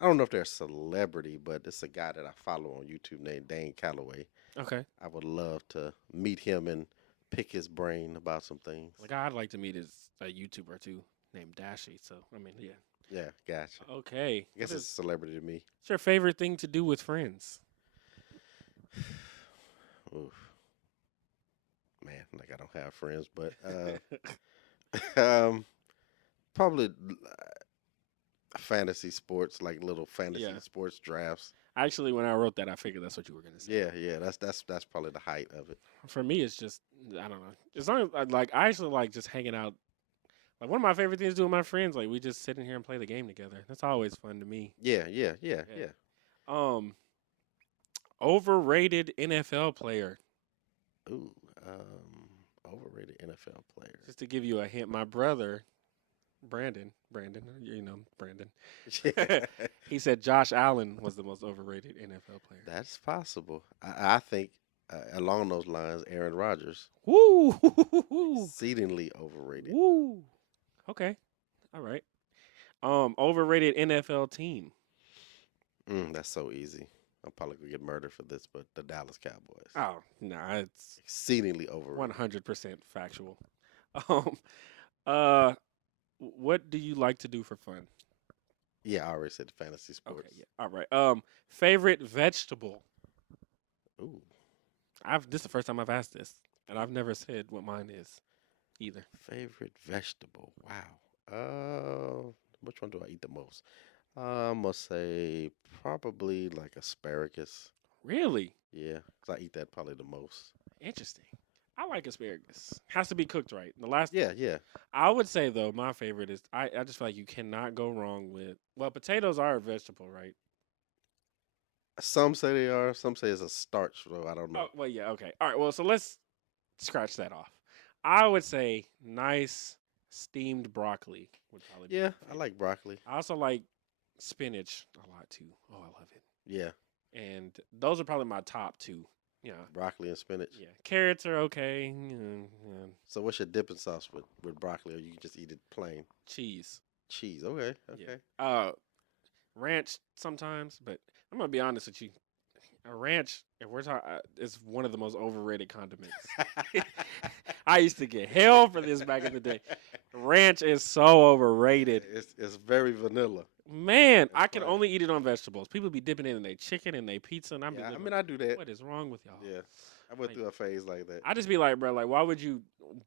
I don't know if they're a celebrity, but it's a guy that I follow on YouTube named Dane Calloway. Okay. I would love to meet him and pick his brain about some things. Like I'd like to meet is a YouTuber too named Dashi. So I mean, yeah. Yeah, gotcha. Okay. I guess What it's a celebrity to me. what's your favorite thing to do with friends? Oof. Man, like I don't have friends, but probably fantasy sports, like little fantasy Yeah. sports drafts. Actually, when I wrote that, I figured that's what you were gonna say. Yeah, yeah, that's probably the height of it. For me, it's just I don't know. As long as I actually like just hanging out. Like one of my favorite things to do with my friends, like we just sit in here and play the game together. That's always fun to me. Yeah, yeah, yeah, Yeah. yeah. Um, overrated NFL player. Ooh, overrated NFL Just to give you a hint, my brother Brandon, you know Brandon. player. He said Josh Allen was the most overrated NFL player. That's possible. I think along those lines, Aaron Rodgers, Woo, exceedingly overrated. woo. Okay, all right. Overrated NFL team. That's so easy. I'm probably gonna get murdered for this, but the Dallas Cowboys, Oh, nah, it's exceedingly overrated. 100% factual. Um, uh, what do you like to do for fun? Yeah, I already said fantasy Okay, sports. yeah, all right. Favorite vegetable. Ooh, This is the first time I've asked this, and I've never said what mine is either. favorite vegetable. Wow. Which one do I eat the most? I'm gonna say probably like asparagus. Really Yeah, 'cause I eat that probably the most. interesting. I like asparagus. Has to be cooked right. The last Yeah, yeah. I would say though, my favorite is I just feel like you cannot go wrong with potatoes are a vegetable, right? Some say they are. Some say it's a starch, though. I don't Oh know. well yeah, okay. All right, well so let's scratch that off. I would say nice steamed broccoli would probably be Yeah, my I favorite. like broccoli. I also like spinach a lot too. Oh, I love it. Yeah, And those are probably my top two. Yeah. broccoli and spinach. Yeah. Carrots are okay. Yeah. So what's your dipping sauce with broccoli, or you can just eat it plain? Cheese. Cheese. Okay, Yeah. okay. Ranch sometimes, but I'm gonna be honest with you. A ranch, if we're talking, is one of the most overrated condiments. I used to get hell for this back in the day. Ranch is so overrated. It's very vanilla. Man, It's I can fine. only eat it on vegetables. People be dipping it in their chicken and their pizza, and I'm Yeah, I like, mean I do that. what is wrong with y'all? Yeah, I went Like, through a phase like that. I just be like, bro, like, why would you?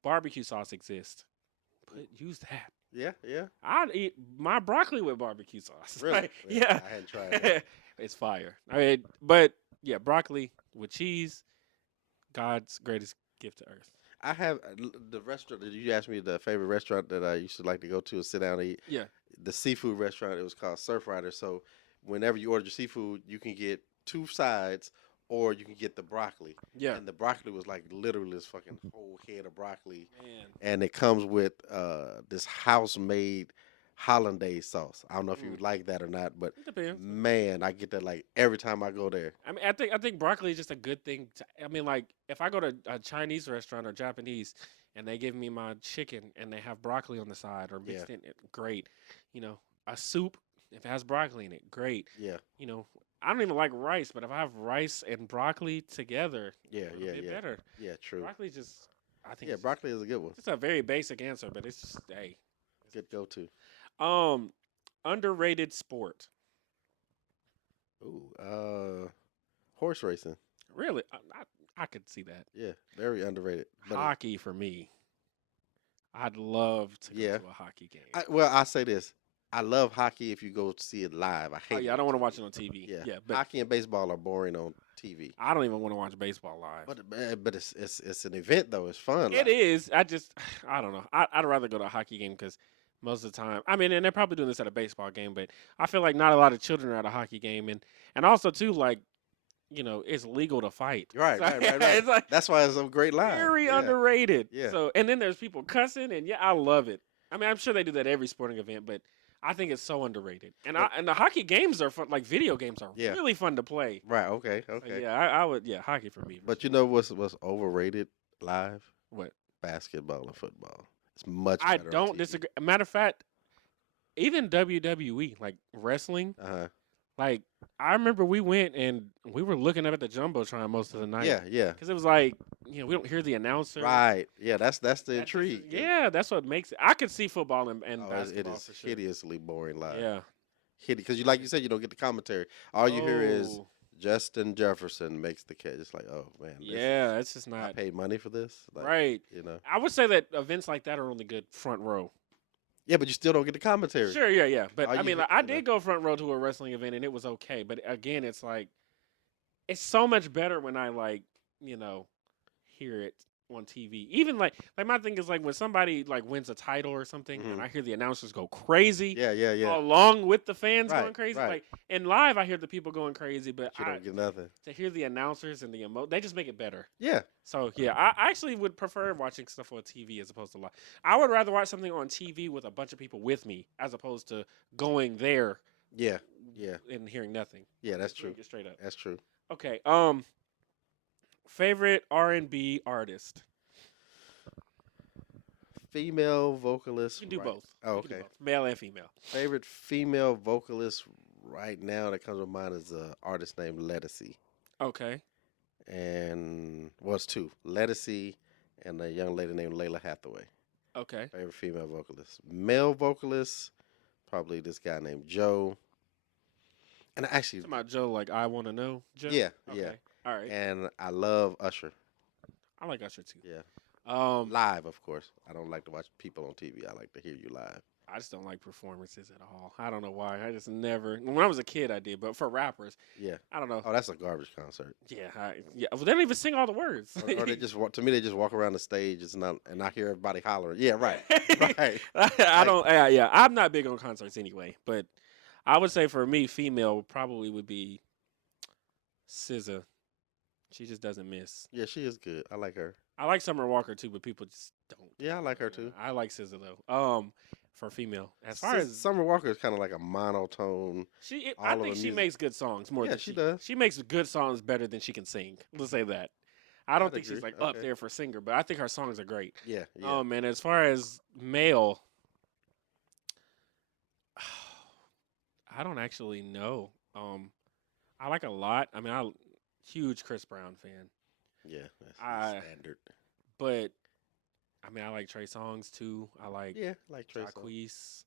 Barbecue sauce exists. Use that. Yeah, yeah. I'd eat my broccoli with barbecue sauce. Really? Like, yeah, I hadn't tried that. it's fire. I mean, but yeah, broccoli with cheese, God's greatest gift to earth. I have the restaurant that you asked me the favorite restaurant that I used to like to go to and sit down and eat. Yeah, The seafood restaurant. It was called Surf Rider. So whenever you order your seafood, you can get two sides, or you can get the broccoli. yeah, And the broccoli was like literally this fucking whole head of broccoli, man. and it comes with this house made hollandaise sauce. I don't know if you Mm. would like that or not, but It depends. man, I get that like every time I go there. I mean, I think broccoli is just a good thing. I mean, like if I go to a Chinese restaurant or Japanese, and they give me my chicken and they have broccoli on the side or Yeah, mixed in it, great. You know, a soup if it has broccoli in it, great. yeah, You know, I don't even like rice, but if I have rice and broccoli together, yeah, a little yeah, bit yeah, better. yeah. True. Broccoli just, I think Yeah, it's broccoli is a good one. just a very basic answer, but it's just hey. Good go to. Um, underrated sport. Ooh, horse racing. Really, I could see that. Yeah, very underrated. But Hockey for me. I'd love to go yeah, to a hockey game. I say this. I love hockey if you go see it live. I Oh hate yeah, it I on don't want to TV. watch it on TV. Yeah, Yeah, but hockey and baseball are boring on TV. I don't even want to watch baseball live. But it's an event though. It's fun. It Like, is. I don't know. I'd rather go to a hockey game because most of the time, I mean, and they're probably doing this at a baseball game, but I feel like not a lot of children are at a hockey game, and also too, like, you know, it's legal to fight. right, So, right, right, right. it's like That's why it's a great line. very Yeah, underrated. yeah. So, and then there's people cussing, and yeah, I love it. I mean, I'm sure they do that every sporting event, but I think it's so underrated. But- And the hockey games are fun. Like video games are Yeah. really fun to play. Right. Okay. So, Okay. yeah, I would. Yeah, hockey for me. But you know what's overrated live? What? Basketball and football. It's much I better on don't TV. disagree. Matter of fact, even WWE, like wrestling, Uh-huh. like I remember we went and we were looking up at the jumbotron most of the night. Yeah, yeah. Because it was like, you know, we don't hear the announcer. Right. Yeah, that's the That's intrigue. yeah, that's what makes it. I could see football and Oh, it basketball is for sure. hideously boring live. Yeah. Because like you said, you don't get the commentary. All you hear is Oh, Justin Jefferson makes the catch. It's like, oh man, yeah, it's just I not paid money for this. Like, right. You know. I would say that events like that are only good front row. Yeah, but you still don't get the commentary. Sure, yeah, yeah. But All I you mean, hear- like, I you know. did go front row to a wrestling event and it was okay. But again, it's like, it's so much better when I like, you know, hear it on TV. Even like my thing is like when somebody like wins a title or something, and Hmm. I hear the announcers go crazy, Yeah, yeah, yeah. along with the fans Right, going crazy. right. Like in live, I hear the people going crazy, but But you don't get nothing. to hear the announcers and the they just make it better. Yeah, So yeah, I actually would prefer watching stuff on TV as opposed to live. I would rather watch something on TV with a bunch of people with me as opposed to going there yeah, yeah, and hearing nothing. yeah. That's Just true. get straight up. That's true. Okay. Favorite R&B artist. Female vocalist, You can do right? both. Oh, You can do okay. both, male and female. Favorite female vocalist right now that comes to mind is a artist named Lettucey, Okay. and was two Lettucey and a young lady named Layla Hathaway. Okay. Favorite female vocalist. Male vocalist, probably this guy named Joe. And I actually, Talking about Joe, like I want to know Joe. yeah, yeah. Okay. All right. And I love Usher. I like Usher too. Yeah, Um, live, of course. I don't like to watch people on TV. I like to hear you live. I just don't like performances at all. I don't know why. I just never. When I was a kid, I did, but for rappers, Yeah. I don't know. Oh, that's a garbage concert. Yeah, yeah. Well, they don't even sing all the words. Or they just walk. To me, they just walk around the stage. It's not, and I hear everybody hollering. Yeah, right, right. I Like, don't. Yeah, I'm not big on concerts anyway. But I would say for me, female probably would be SZA. She just doesn't miss. yeah, she is good. I like her. I like Summer Walker too, but people just don't. Yeah, I like her too. I like SZA though. For female, as far as Summer Walker is kind of like a monotone. I all of think her she music. makes good songs more Yeah, than she does. She makes good songs better than she can sing. Let's say that. I don't I'd think she's agree. like up Okay. there for singer, but I think her songs are great. Yeah, yeah. And as far as male, I don't actually know. I like a lot. I mean, huge Chris Brown fan, Yeah, that's I- standard. but I mean, I like Trey Songz too. I like Yeah, like Trey Songz. Jacquees.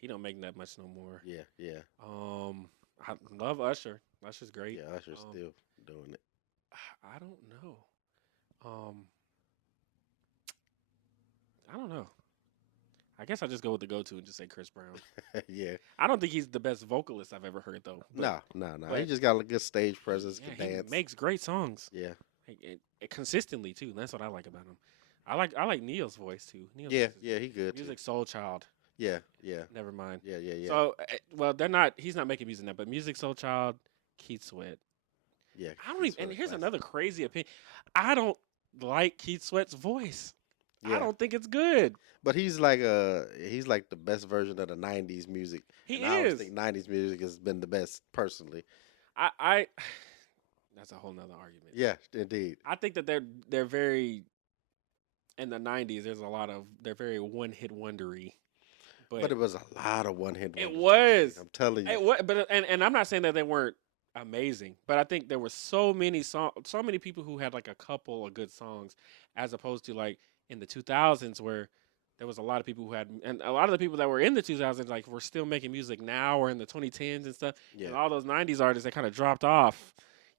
He don't make that much no more. Yeah, yeah, I love Usher. Usher's great. yeah. Usher's Um, still doing it. I don't know. I don't know. I guess I just go with the go-to and just say Chris Brown. Yeah. I don't think he's the best vocalist I've ever heard though. No, no, no. He but- just got a good stage presence, Yeah, can he dance. makes great songs. Yeah, Consistently too. That's what I like about him. I like Neil's voice too. Neil's yeah, voice is yeah. He good. Too. Music Soul Child. Yeah, yeah, Never mind. yeah, yeah, yeah. So well, they're not. He's not making music now. But Music Soul Child, Keith Sweat. yeah. I don't he's even. And really here's classic. another crazy opinion. I don't like Keith Sweat's voice. Yeah. I don't think it's good. But he's like the best version of the '90s music. He and I always is. think '90s music has been the best, personally. I that's a whole nother argument. Yeah, indeed. I think that they're very in the '90s. There's a lot of they're very one-hit wondery, But it was a lot of one hit. It was. I'm telling you. it was. But and I'm not saying that they weren't amazing, but I think there were so many so many people who had like a couple of good songs, as opposed to like in the 2000s where there was a lot of people who had, and a lot of the people that were in the 2000s like were still making music now or in the 2010s and stuff. Yeah. And all those 90s artists, they kind of dropped off.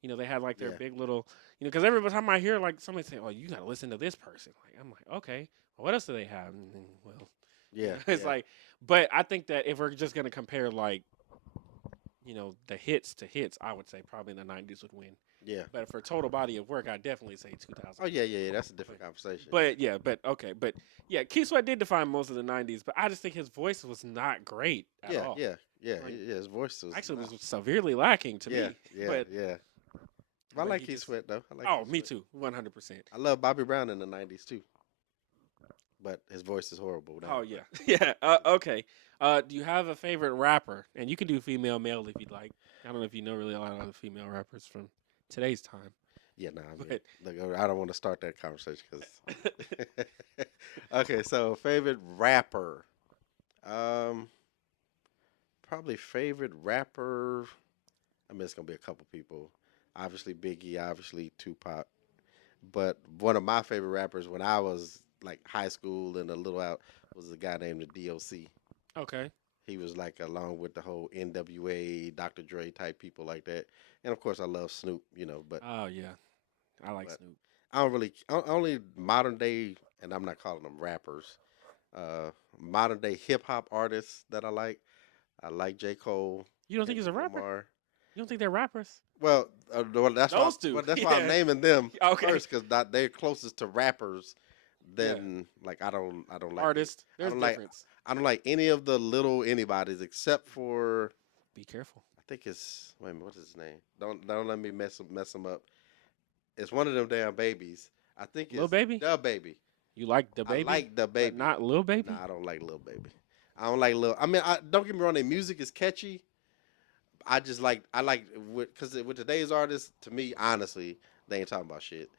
You know, they had like their Yeah. big little, because every time I hear like somebody say, "Oh, you got to listen to this person," like I'm like, okay, what else do they have? And then, well, Yeah. it's yeah. like, but I think that if we're just gonna compare like, the hits to hits, I would say probably the 90s would win. Yeah. But for total body of work, I definitely say 2000. Oh yeah, yeah, yeah. That's a different conversation. But yeah, but yeah, Keith Sweat did define most of the '90s, but I just think his voice was not great at yeah, all. yeah, yeah, Like, yeah. His voice was Actually, was severely lacking to yeah, me. yeah, but, yeah. I but like he Keith just- Sweat though. I like Oh, Keith me Sweat. too, 100%. I love Bobby Brown in the '90s too, but his voice is horrible now. Oh yeah, yeah. Okay. Do you have a favorite rapper? And you can do female, male if you'd like. I don't know if you know really a lot of the female rappers from today's time. Yeah, no, I mean, But- look, I don't want to start that conversation because. Okay, so favorite rapper, probably favorite rapper. I mean, it's gonna be a couple people. Obviously Biggie, obviously Tupac, but one of my favorite rappers when I was like high school and a little out was a guy named the D.O.C. Okay. He was like along with the whole N.W.A., Dr. Dre type people like that, and of course I love Snoop, but. Oh yeah, I like But- Snoop. I don't really only modern day, and I'm not calling them rappers. Modern day hip hop artists that I like. I like J. Cole. You don't think he's a Kendrick rapper? Lamar. You don't think they're rappers? Well, Those two. that's why I'm Yeah. naming them Okay. first because they're closest to rappers Yeah. than like I don't like it. Artist. I There's don't like difference. I don't like any of the little anybody's except for Be careful. I think it's wait a minute, what's his name? Don't let me mess him up. It's one of them damn babies. I think Lil it's Baby? the baby. You like the I baby? like the But baby. not Lil Baby? Nah, I don't like Lil Baby. I don't like Lil. I mean, don't get me wrong. Their music is catchy. I like because with today's artists, to me, honestly, they ain't talking about shit.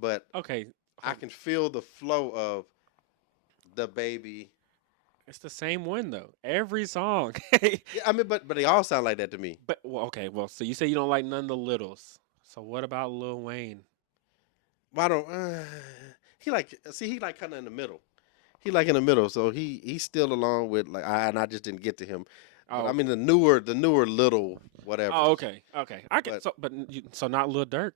But Okay. I can feel the flow of the baby. It's the same one though. Every song. Yeah, I mean, but they all sound like that to me. But well, okay, well, so you say you don't like none of the littles. So what about Lil Wayne? Why don't he like kind of in the middle. He like in the middle, so he's still along with like I just didn't get to him. But Oh, I okay. mean the newer little whatever. Oh, okay, okay. I get But so, but so not Lil Durk.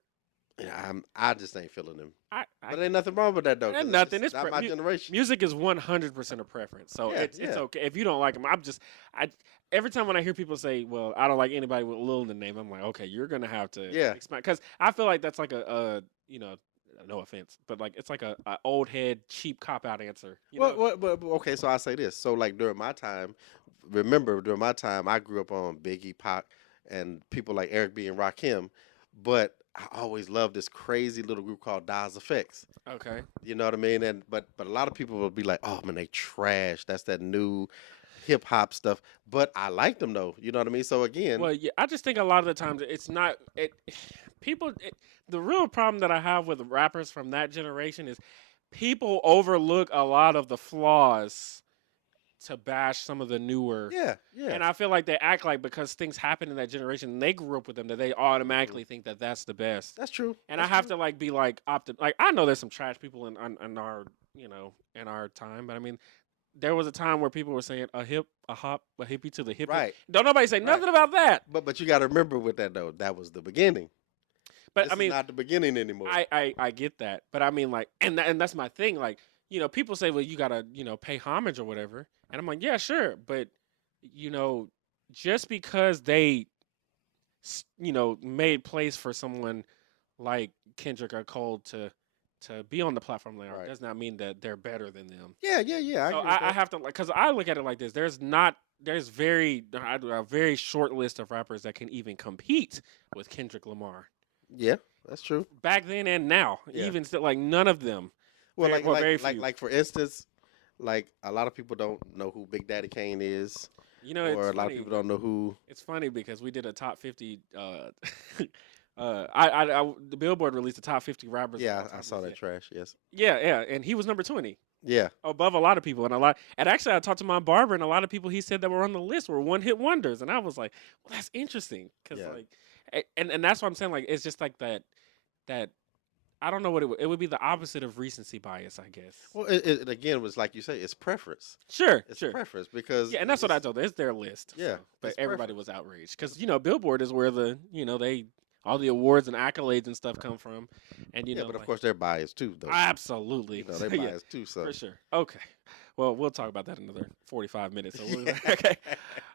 yeah, I just ain't feeling him. I But ain't nothing wrong with that though. and 'Cause nothing. it's not my generation. Music is 100% a preference. So Yeah, it's yeah. okay if you don't like him. I every time when I hear people say, "Well, I don't like anybody with Lil in the name," I'm like, okay, you're gonna have to Yeah. expand because I feel like that's like a no offense, but like it's like a old head cheap cop out answer. You know? Okay, so I say this. So like during my time, remember during my time, I grew up on Biggie, Pac, and people like Eric B and Rakim, but I always loved this crazy little group called Daz Effects. Okay. You know what I mean? And but a lot of people will be like, "Oh man, they trash. That's that new hip hop stuff." But I like them though. You know what I mean? So again, Well, yeah, I just think a lot of the times it's not it. People, the real problem that I have with rappers from that generation is people overlook a lot of the flaws to bash some of the newer. yeah, yeah, And I feel like they act like because things happened in that generation and they grew up with them that they mhm. automatically think that that's the best. That's true. And I That's have true. to like be like like I know there's some trash people in our in our time, but I mean there was a time where people were saying a hip, a hop, a hippie to the hipper. Right, Don't nobody say right. nothing about that. But you got to remember with that though, that was the beginning. But I This is mean, not the beginning anymore. I get that. But I mean, like, and that's my thing. Like, people say, well, you gotta, pay homage or whatever. And I'm like, yeah, sure. But you know, just because they, made place for someone like Kendrick or Cole to be on the platform they are, Right. does not mean that they're better than them. Yeah, yeah, yeah. I So agree with I that. have to like, cause I look at it like this. There's a very short list of rappers that can even compete with Kendrick Lamar Yeah, that's true. back then and now. Yeah. Even still, like none of them. Well, Very few. for instance, like a lot of people don't know who Big Daddy Kane is, It's or a lot of funny. people don't know who. It's funny because we did a top 50. The Billboard released the top 50 rappers of Yeah, all time I saw this that year. trash. Yes. Yeah, yeah, and he was number 20 Yeah. above a lot of people, and actually I talked to my barber, and a lot of people he said that were on the list were one hit wonders, and I was like, well, that's interesting because Yeah. like, and that's what I'm saying. Like, it's just like that I don't know what it would be the opposite of recency bias, I guess. Well, it again was like you say, it's preference. Sure, It's sure. preference because Yeah, and that's what I told them. It's their list. yeah, So. But it's everybody preference. was outraged because Billboard is where they all the awards and accolades and stuff come from, and Yeah, but of like course they're biased too, though. absolutely, They're yeah, biased too. So for sure. Okay, well we'll talk about that in another 45 minutes. So okay,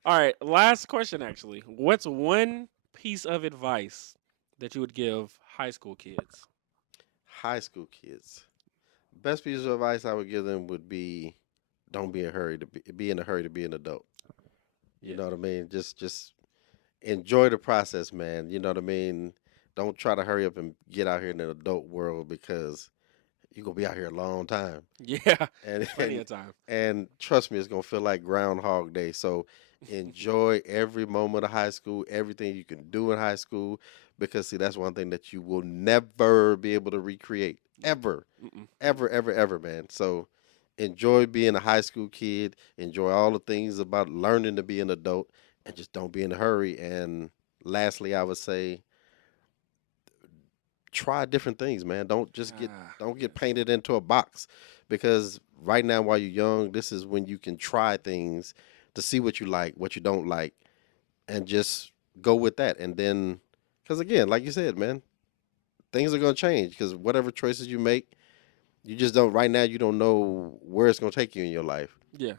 all right. Last question, actually. What's one piece of advice that you would give high school kids? high school kids. Best piece of advice I would give them would be, don't be in a hurry to be in a hurry to be an adult. You Yeah, know what I mean? Just enjoy the process, man. You know what I mean? Don't try to hurry up and get out here in the adult world because you're gonna be out here a long time. yeah, And plenty of time. and trust me, it's gonna feel like Groundhog Day. So enjoy every moment of high school, everything you can do in high school, because see, that's one thing that you will never be able to recreate. Ever. Mm-mm. Ever, ever, ever, man. So enjoy being a high school kid. Enjoy all the things about learning to be an adult, and just don't be in a hurry. And lastly, I would say try different things, man. Don't Yes. get painted into a box, because right now while you're young, this is when you can try things to see what you like, what you don't like, and just go with that. And then, because again, like you said, man, things are gonna change because whatever choices you make, you just don't. Right now, you don't know where it's gonna take you in your life. Yeah.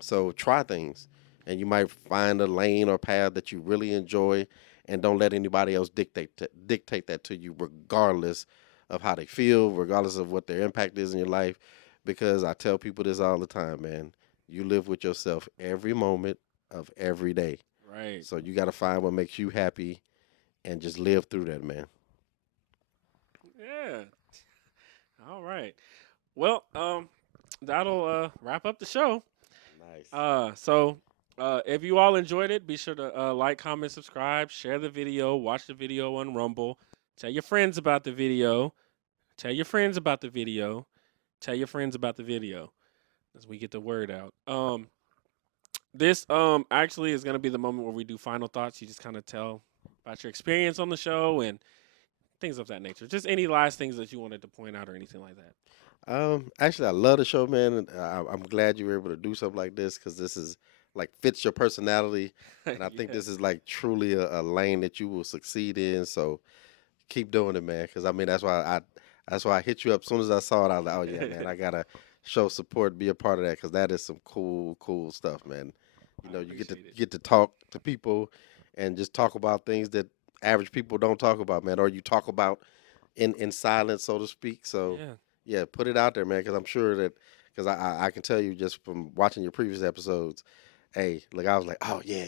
So try things, and you might find a lane or path that you really enjoy, and don't let anybody else dictate that to you, regardless of how they feel, regardless of what their impact is in your life. Because I tell people this all the time, man. You live with yourself every moment of every day. Right. So you got to find what makes you happy and just live through that, man. Yeah. All right. Well, that'll wrap up the show. Nice. If you all enjoyed it, be sure to like, comment, subscribe, share the video, watch the video on Rumble, tell your friends about the video, tell your friends about the video, tell your friends about the video as we get the word out. This actually is gonna be the moment where we do final thoughts. You just kind of tell about your experience on the show and things of that nature. Just any last things that you wanted to point out or anything like that. Actually, I love the show, man. And I'm glad you were able to do something like this because this is like fits your personality, and I think Yeah. this is like truly a lane that you will succeed in. So keep doing it, man. Because I mean, that's why I hit you up as soon as I saw it. I was like, oh yeah, man, I gotta show support, be a part of that because that is some cool stuff, man. You I know, you appreciate it. get to talk to people and just talk about things that average people don't talk about, man, or you talk about in silence, so to speak. So Yeah. yeah, put it out there, man, because I'm sure that because I can tell you just from watching your previous episodes, hey, like I was like, oh yeah,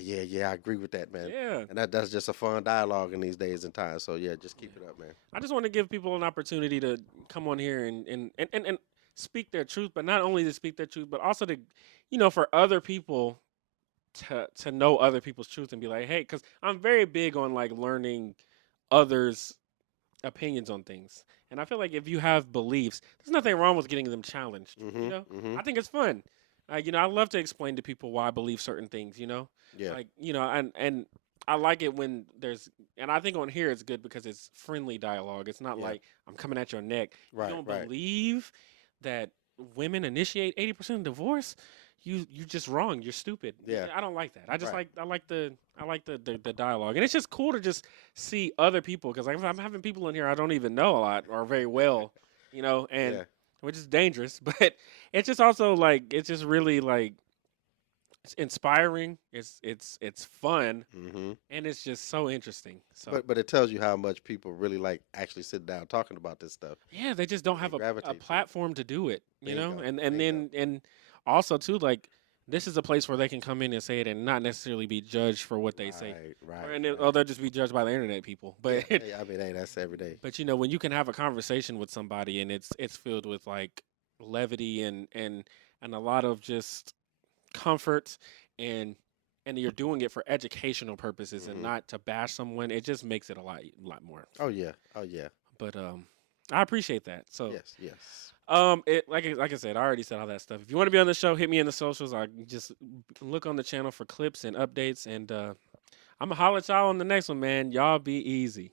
I agree with that, man, Yeah. and that's just a fun dialogue in these days and times. So yeah, just Yeah. keep it up, man. I just want to give people an opportunity to come on here and speak their truth, but not only to speak their truth, but also to, for other people to know other people's truth and be like, hey, because I'm very big on like learning others' opinions on things. And I feel like if you have beliefs, there's nothing wrong with getting them challenged. You Mhm, know, mhm. I think it's fun. I love to explain to people why I believe certain things. Yeah, And I like it when there's, and I think on here it's good because it's friendly dialogue. It's not yeah, like I'm coming at your neck. You right, don't right. believe that women initiate 80% of divorce? You just wrong. You're stupid. Yeah, I don't like that. I just right. I like the dialogue, and it's just cool to just see other people because like, I'm having people in here I don't even know a lot or very well, and Yeah. which is dangerous. But it's just also like it's just really like it's inspiring. It's fun, Mhm. and it's just so interesting. So But it tells you how much people really like actually sit down talking about this stuff. yeah, they just don't They have a gravitate to it. platform to do it, Bingo, and bingo. then and also too like this is a place where they can come in and say it and not necessarily be judged for what they say, Right, or right, and then, or right. they'll just be judged by the internet people. Yeah, But hey, I mean, hey, that's every day. but when you can have a conversation with somebody and it's filled with like levity and a lot of just comfort and you're doing it for educational purposes and Hmm. not to bash someone, it just makes it a lot more Oh fun. yeah, oh yeah. But I appreciate that. So Yes, yes. like I said, I already said all that stuff. If you want to be on the show, hit me in the socials. I just look on the channel for clips and updates, and I'm gonna holler at y'all on the next one, man. Y'all be easy.